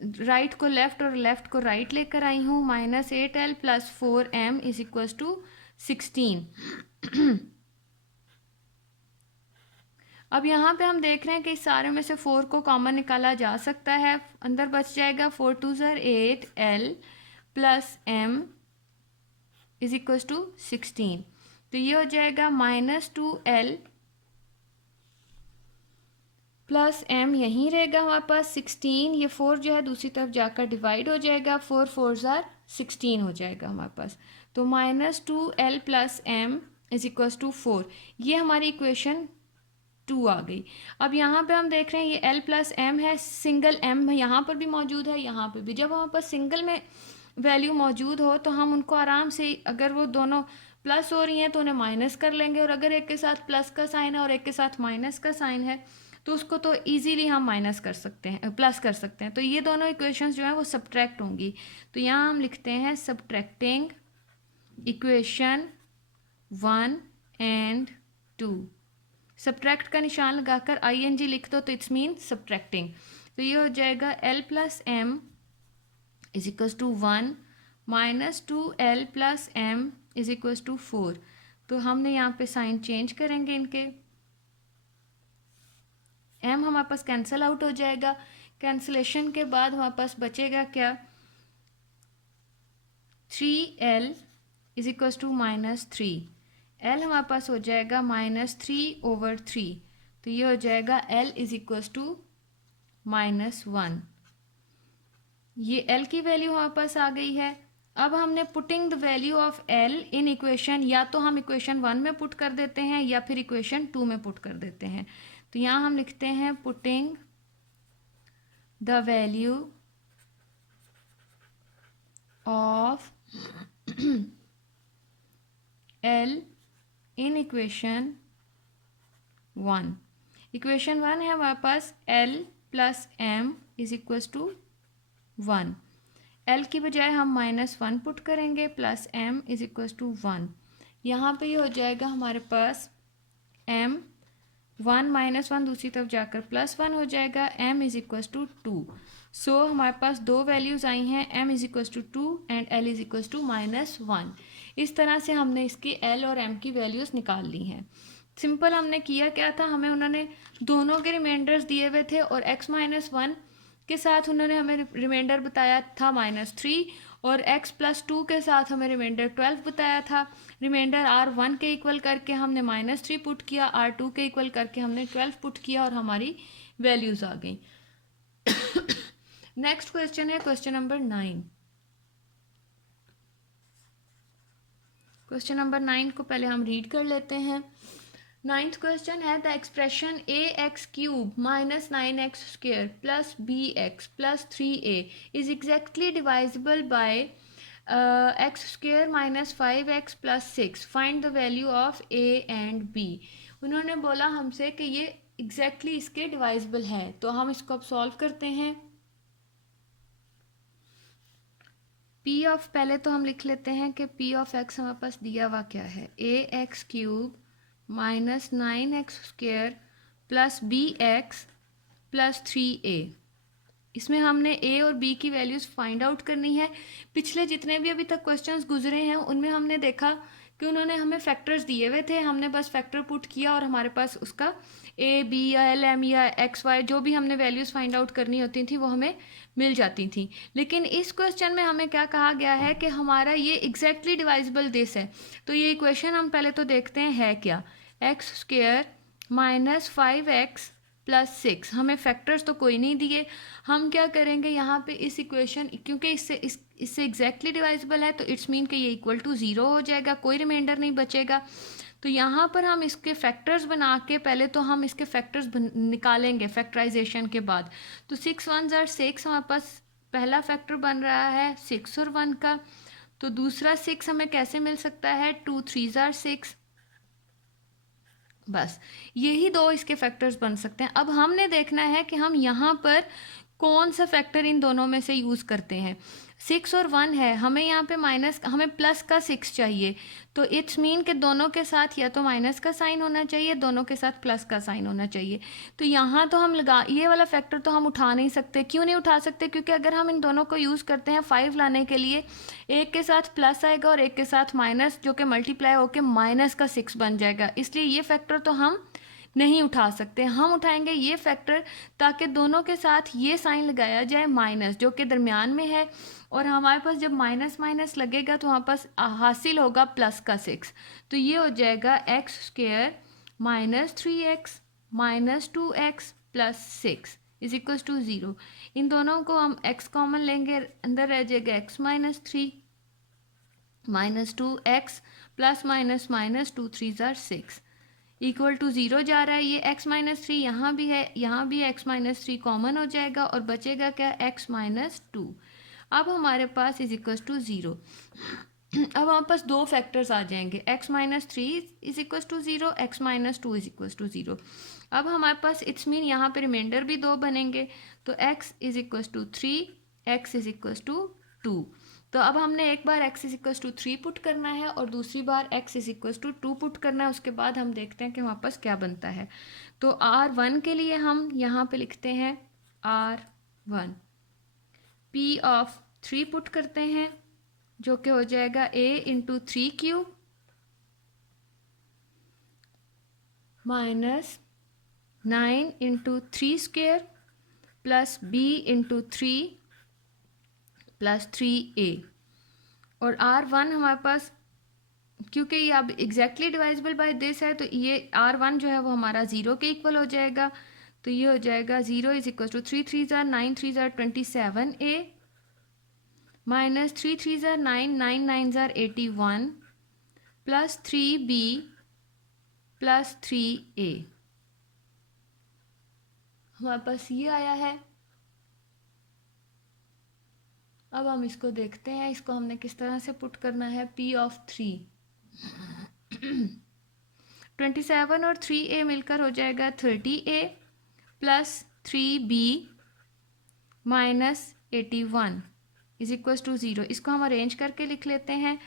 राइट को लेफ़्ट और लेफ़्ट को राइट लेकर आई हूँ। -8L + 4m = 16। अब यहाँ पे हम देख रहे हैं कि इस सारे में से 4 को कॉमन निकाला जा सकता है, अंदर बच जाएगा 4 2 ज़ार 8L + m = 16। तो ये हो जाएगा -2L + m, यहीं रहेगा हमारे पास 16। ये 4 जो है दूसरी तरफ जाकर डिवाइड हो जाएगा, 4 4 ज़ार 16 हो जाएगा हमारे पास। तो -2L + m = 4। ये हमारी इक्वेशन 2 आ गई। अब यहाँ पे हम देख रहे हैं ये L + m है, सिंगल m यहाँ पर भी मौजूद है, यहाँ पे भी। जब हमारे पास सिंगल में वैल्यू मौजूद हो तो हम उनको आराम से, अगर वो दोनों प्लस हो रही हैं तो उन्हें माइनस कर लेंगे, और अगर एक के साथ प्लस का साइन है और एक के साथ माइनस का साइन है तो उसको तो इजीली हम माइनस कर सकते हैं, प्लस कर सकते हैं। तो ये दोनों इक्वेशंस जो हैं वो सब्ट्रैक्ट होंगी। तो यहाँ हम लिखते हैं सब्ट्रैक्टिंग इक्वेशन 1 एंड 2। सब्ट्रैक्ट का निशान लगाकर ing लिख दो तो इट्स मीन सब्ट्रैक्टिंग। तो ये हो जाएगा L + m = 1 -2L + m = 4। तो हमने यहाँ पे साइन चेंज करेंगे इनके, m हमारे पास कैंसिल आउट हो जाएगा। कैंसिलेशन के बाद हमारे पास बचेगा क्या, 3L = -3। L हमारे पास हो जाएगा -3/3। तो ये हो जाएगा L = -1। ये L की वैल्यू हमारे पास आ गई है। अब हमने putting the value of L in equation, या तो हम इक्वेशन 1 में पुट कर देते हैं या फिर इक्वेशन 2 में पुट कर देते हैं। तो यहाँ हम लिखते हैं putting the value of L in equation 1। Equation 1 है हमारे पास L + m = 1। L की बजाय हम -1 पुट करेंगे, + m = 1। यहाँ पे ये हो जाएगा हमारे पास m 1 -1 दूसरी तरफ जाकर +1 हो जाएगा, m = 2। सो हमारे पास दो वैल्यूज़ आई हैं, m = 2 एंड L = -1। इस तरह से हमने इसकी L और m की वैल्यूज़ निकाल ली हैं। सिंपल हमने किया क्या था, हमें उन्होंने दोनों के रिमाइंडर्स दिए हुए थे और x - 1 के साथ उन्होंने हमें रिमाइंडर बताया था -3, और x + 2 के साथ हमें रिमाइंडर 12 बताया था। रिमाइंडर R1 के इक्वल करके हमने -3 पुट किया, R2 के इक्वल करके हमने 12 पुट किया, और हमारी वैल्यूज़ आ गई। नेक्स्ट क्वेश्चन है क्वेश्चन नंबर 9। क्वेश्चन नंबर 9 को पहले हम रीड कर लेते हैं। 9th क्वेश्चन है the expression ax³ - 9x² + bx + 3a is exactly divisible by x² - 5x + 6। Find the value of a and b। उन्होंने बोला हमसे कि ये एग्जैक्टली इसके डिवाइजिबल है, तो हम इसको अब सॉल्व करते हैं। p ऑफ, पहले तो हम लिख लेते हैं कि p ऑफ x हमारे पास दिया हुआ क्या है, ax³ - 9x² + bx + 3a। इसमें हमने a और b की वैल्यूज़ फाइंड आउट करनी है। पिछले जितने भी अभी तक क्वेश्चंस गुजरे हैं उनमें हमने देखा कि उन्होंने हमें फैक्टर्स दिए हुए थे, हमने बस फैक्टर पुट किया और हमारे पास उसका a b या l m या x y जो भी हमने वैल्यूज़ फाइंड आउट करनी होती थी वो हमें मिल जाती थी। लेकिन इस क्वेश्चन में हमें क्या कहा गया है कि हमारा ये एग्जैक्टली डिवाइजिबल दिस है। तो ये इक्वेशन हम पहले तो देखते हैं है क्या। X square minus 5x plus 6। हमें फैक्टर्स तो कोई नहीं दिए, हम क्या करेंगे यहाँ पे इस इक्वेशन, क्योंकि इससे एग्जैक्टली डिवाइजिबल है तो इट्स मीन कि ये इक्वल टू ज़ीरो हो जाएगा, कोई रिमाइंडर नहीं बचेगा। तो यहाँ पर हम इसके फैक्टर्स बना के पहले तो हम इसके फैक्टर्स निकालेंगे फैक्टराइजेशन के बाद। तो 6 1 ज़ार 6 हमारे पास पहला फैक्टर बन रहा है 6 और 1 का। तो दूसरा 6 हमें कैसे मिल सकता है, 2 3 ज़ार 6। बस यही दो इसके फैक्टर्स बन सकते हैं। अब हमने देखना है कि हम यहाँ पर कौन सा फैक्टर इन दोनों में से यूज़ करते हैं। 6 और 1 है, हमें यहाँ पे हमें प्लस का 6 चाहिए, तो इट्स मीन कि दोनों के साथ या तो माइनस का साइन होना चाहिए, दोनों के साथ प्लस का साइन होना चाहिए। तो यहाँ तो हम ये वाला फैक्टर तो हम उठा नहीं सकते। क्यों नहीं उठा सकते, क्योंकि अगर हम इन दोनों को यूज़ करते हैं 5 लाने के लिए, एक के साथ प्लस आएगा और एक के साथ माइनस, जो कि मल्टीप्लाई होकर माइनस का 6 बन जाएगा। इसलिए ये फैक्टर तो हम नहीं उठा सकते। हम उठाएंगे ये फैक्टर ताकि दोनों के साथ ये साइन लगाया जाए माइनस, जो कि दरमियान में है, और हमारे पास जब माइनस माइनस लगेगा तो हमारे पास हासिल होगा प्लस का 6। तो ये हो जाएगा X square minus 3x minus 2x plus 6 is equal to 0। इन दोनों को हम x कॉमन लेंगे, अंदर रह जाएगा x minus 3 minus 2x plus minus minus 2 3 ज़ार 6 इक्वल टू 0 जा रहा है। ये x माइनस 3 यहाँ भी है, यहाँ भी x माइनस 3 कॉमन हो जाएगा और बचेगा क्या, x माइनस 2। अब हमारे पास इज इक्वल टू 0। अब हमारे पास दो फैक्टर्स आ जाएंगे, x minus 3 is equal to 0, x minus 2 is equal to 0। अब हमारे पास इट्स मीन यहाँ पे रिमाइंडर भी दो बनेंगे, तो x is equal to 3, x is equal to 2। तो अब हमने एक बार x is equal to 3 put करना है और दूसरी बार x is equal to 2 put करना है। उसके बाद हम देखते हैं कि हमारे पास क्या बनता है। तो r1 के लिए हम यहाँ पे लिखते हैं r1, p ऑफ 3 पुट करते हैं, जो कि हो जाएगा a into 3 cube minus 9 into 3 square plus b into 3 plus 3a। और r1 हमारे पास, क्योंकि ये अब एग्जैक्टली डिवाइजिबल बाय दिस है, तो ये r1 जो है वो हमारा 0 के इक्वल हो जाएगा। तो ये हो जाएगा 0 इज इक्वल टू 3 3 ज़ार 9 3 ज़ार 27a माइनस 3 3 ज़ार 9 9 9 ज़ार 81 प्लस 3b प्लस 3a। हमारे पास ये आया है। अब हम इसको देखते हैं, इसको हमने किस तरह से पुट करना है। p ऑफ 3 27 और 3a मिलकर हो जाएगा 30a plus 3b minus 81 is equal to 0। इसको हम अरेंज करके लिख लेते हैं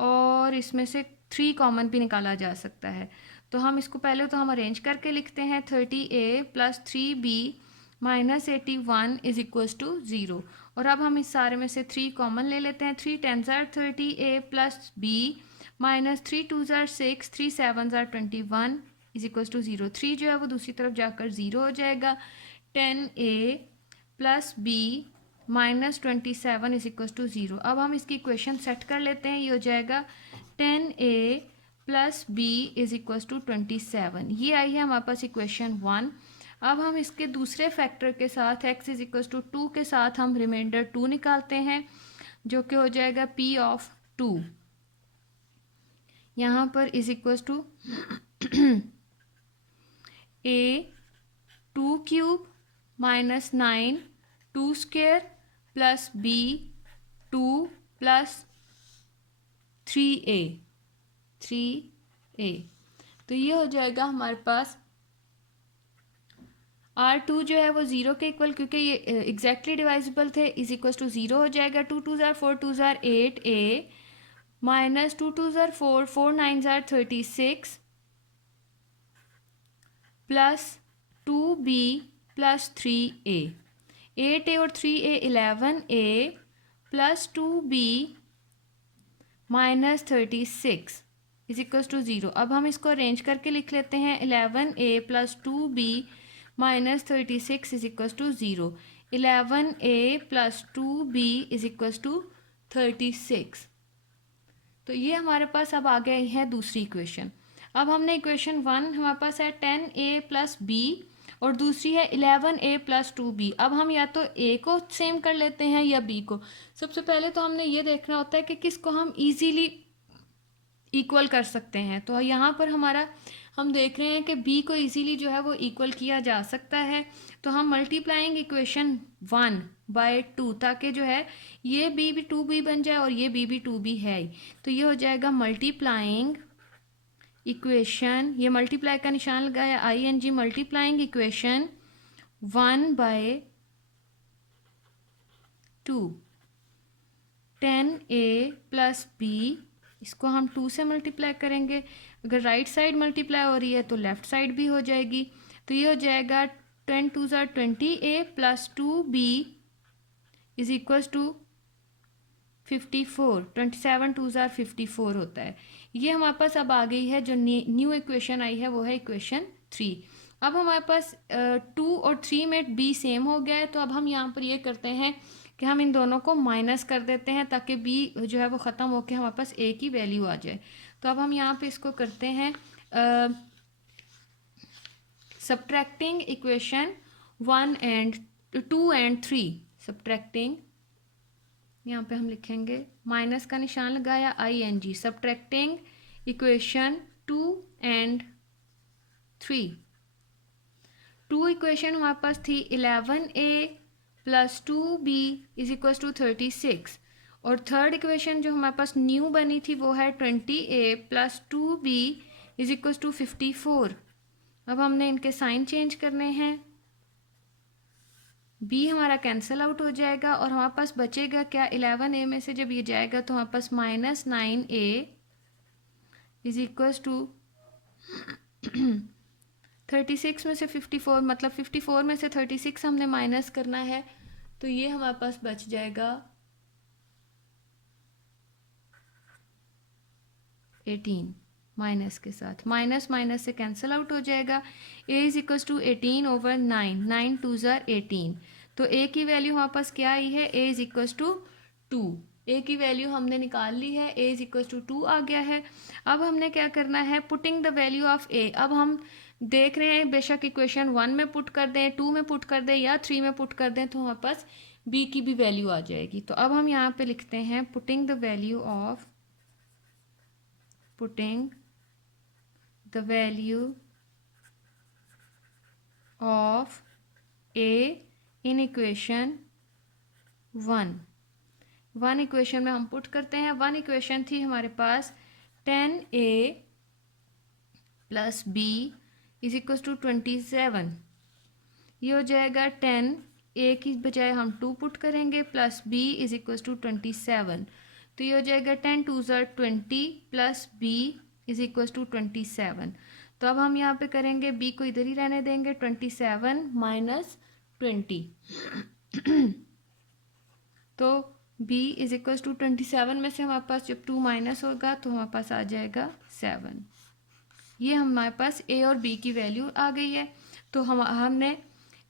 और इसमें से 3 कॉमन भी निकाला जा सकता है। तो हम इसको पहले तो हम अरेंज करके लिखते हैं 30a plus 3b minus 81 is equal to 0। और अब हम इस सारे में से 3 कॉमन ले लेते हैं। 3 10 ज़ार 30a प्लस b माइनस 3 2 ज़ार 6 3 7 ज़ार 21 इज इक्वल टू 0। 3 जो है वो दूसरी तरफ जाकर 0 हो जाएगा। 10a plus b minus 27 is equal to 0। अब हम इसकी इक्वेशन सेट कर लेते हैं। ये हो जाएगा 10a plus b is equal to 27। ये आई है हमारे पास इक्वेशन 1। अब हम इसके दूसरे फैक्टर के साथ x इज इक्वल टू 2 के साथ हम रिमाइंडर 2 निकालते हैं, जो कि हो जाएगा p ऑफ 2। यहाँ पर is equal to a 2 cube minus 9 2 square plus b 2 plus 3a। तो ये हो जाएगा हमारे पास r2 जो है वो 0 के इक्वल, क्योंकि ये एग्जैक्टली डिवाइजिबल थे, इज इक्वल टू 0 हो जाएगा। 2 2 ज़ार 4 2 ज़ार 8a माइनस 2 2 ज़ार 4 4 9 ज़ार 36 plus 2b plus 3a। 8a और 3a 11a plus 2b minus 36 is equal to 0। अब हम इसको अरेंज करके लिख लेते हैं। 11a plus 2b minus 36 is equal to 0। 11a plus 2b is equal to 36। तो ये हमारे पास अब आ गई है दूसरी इक्वेशन। अब हमने इक्वेशन 1 हमारे पास है 10a प्लस बी और दूसरी है 11a प्लस 2b। अब हम या तो a को सेम कर लेते हैं या b को। सबसे पहले तो हमने ये देखना होता है कि किसको हम इजीली इक्वल कर सकते हैं। तो यहाँ पर हमारा हम देख रहे हैं कि b को इजीली जो है वो इक्वल किया जा सकता है। तो हम मल्टीप्लाइंग इक्वेशन 1 बाय 2 ताकि जो है ये b भी 2b बन जाए और ये b भी 2b है ही। तो ये हो जाएगा मल्टीप्लाइंग इक्वेशन, ये मल्टीप्लाई का निशान लगाया ing, multiplying equation 1 by 2 10a plus b, इसको हम 2 से मल्टीप्लाई करेंगे। अगर राइट साइड मल्टीप्लाई हो रही है तो लेफ्ट साइड भी हो जाएगी। तो ये हो जाएगा 10 2 ज़ा 20a plus 2b is equals to 54। 27 2 ज़ा 54 होता है। ये हमारे पास अब आ गई है, जो न्यू इक्वेशन आई है वो है इक्वेशन 3। अब हमारे पास 2 और 3 में b सेम हो गया है। तो अब हम यहाँ पर ये करते हैं कि हम इन दोनों को माइनस कर देते हैं ताकि b जो है वो ख़त्म होकर हमारे पास a की वैल्यू आ जाए। तो अब हम यहाँ पे इसको करते हैं subtracting equation 1 and 2 and 3। Subtracting, यहाँ पे हम लिखेंगे माइनस का निशान लगाया ing, subtracting equation 2 and 3। 2 equation हमारे पास थी 11a plus 2b is equal to 36 और थर्ड इक्वेशन जो हमारे पास न्यू बनी थी वो है 20a plus 2b is equal to 54। अब हमने इनके साइन चेंज करने हैं, b हमारा कैंसिल आउट हो जाएगा और हमारे पास बचेगा क्या, 11a में से जब ये जाएगा तो हमारे पास -9a इज इक्वल टू 36 में से 54, मतलब 54 में से 36 हमने माइनस करना है। तो ये हमारे पास बच जाएगा 18 माइनस के साथ, माइनस माइनस से कैंसिल आउट हो जाएगा। a is equal to 18 over 9, 9 2 ज़ा 18। तो a की वैल्यू हमारे पास क्या आई है, a is equal to 2। a की वैल्यू हमने निकाल ली है, a इज इक्वल टू 2 आ गया है। अब हमने क्या करना है, putting the value of a। अब हम देख रहे हैं बेशक इक्वेशन 1 में पुट कर दें, 2 में पुट कर दें या 3 में पुट कर दें तो हमारे पास b की भी वैल्यू आ जाएगी। तो अब हम यहाँ पे लिखते हैं putting the value of, putting the value of a in equation 1 equation में हम पुट करते हैं। 1 इक्वेशन थी हमारे पास 10a plus b is equal to 27। ये हो जाएगा 10, a की बजाय हम 2 पुट करेंगे plus b is equal to 27। तो ये हो जाएगा 10 2 ज़ा 20 plus b is equal to 27। तो अब हम यहाँ पे करेंगे b को इधर ही रहने देंगे, 27 माइनस 20 तो b इज इक्वल टू 27 में से हमारे पास जब 2 माइनस होगा तो हमारे पास आ जाएगा 7। ये हमारे पास a और b की वैल्यू आ गई है। तो हमने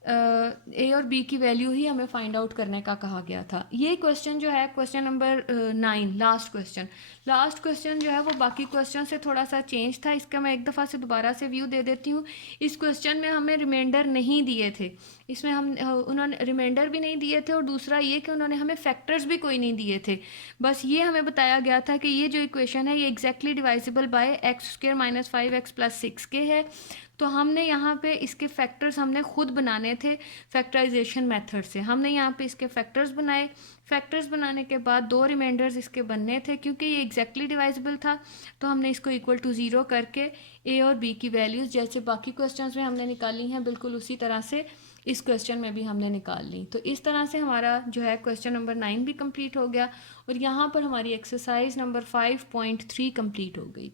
a और b की वैल्यू ही हमें फाइंड आउट करने का कहा गया था। ये क्वेश्चन जो है क्वेश्चन नंबर 9, लास्ट क्वेश्चन जो है वो बाकी क्वेश्चन से थोड़ा सा चेंज था। इसका मैं एक दफ़ा से दोबारा से व्यू दे देती हूँ। इस क्वेश्चन में हमें रिमाइंडर नहीं दिए थे, इसमें उन्होंने रिमाइंडर भी नहीं दिए थे और दूसरा ये कि उन्होंने हमें फैक्टर्स भी कोई नहीं दिए थे। बस ये हमें बताया गया था कि ये जो इक्वेशन है ये exactly divisible by x² - 5x + 6k है। तो हमने यहाँ पे इसके फैक्टर्स हमने खुद बनाने थे फैक्टराइजेशन मेथड से। हमने यहाँ पे इसके फैक्टर्स बनाए। फैक्टर्स बनाने के बाद 2 रिमाइंडर्स इसके बनने थे। क्योंकि ये एग्जैक्टली डिवाइजिबल था तो हमने इसको इक्वल टू 0 करके a और b की वैल्यूज़ जैसे बाकी क्वेश्चंस में हमने निकाली हैं बिल्कुल उसी तरह से इस क्वेश्चन में भी हमने निकाल ली। तो इस तरह से हमारा जो है क्वेश्चन नंबर 9 भी कंप्लीट हो गया और यहाँ पर हमारी एक्सरसाइज नंबर 5.3 कंप्लीट हो गई।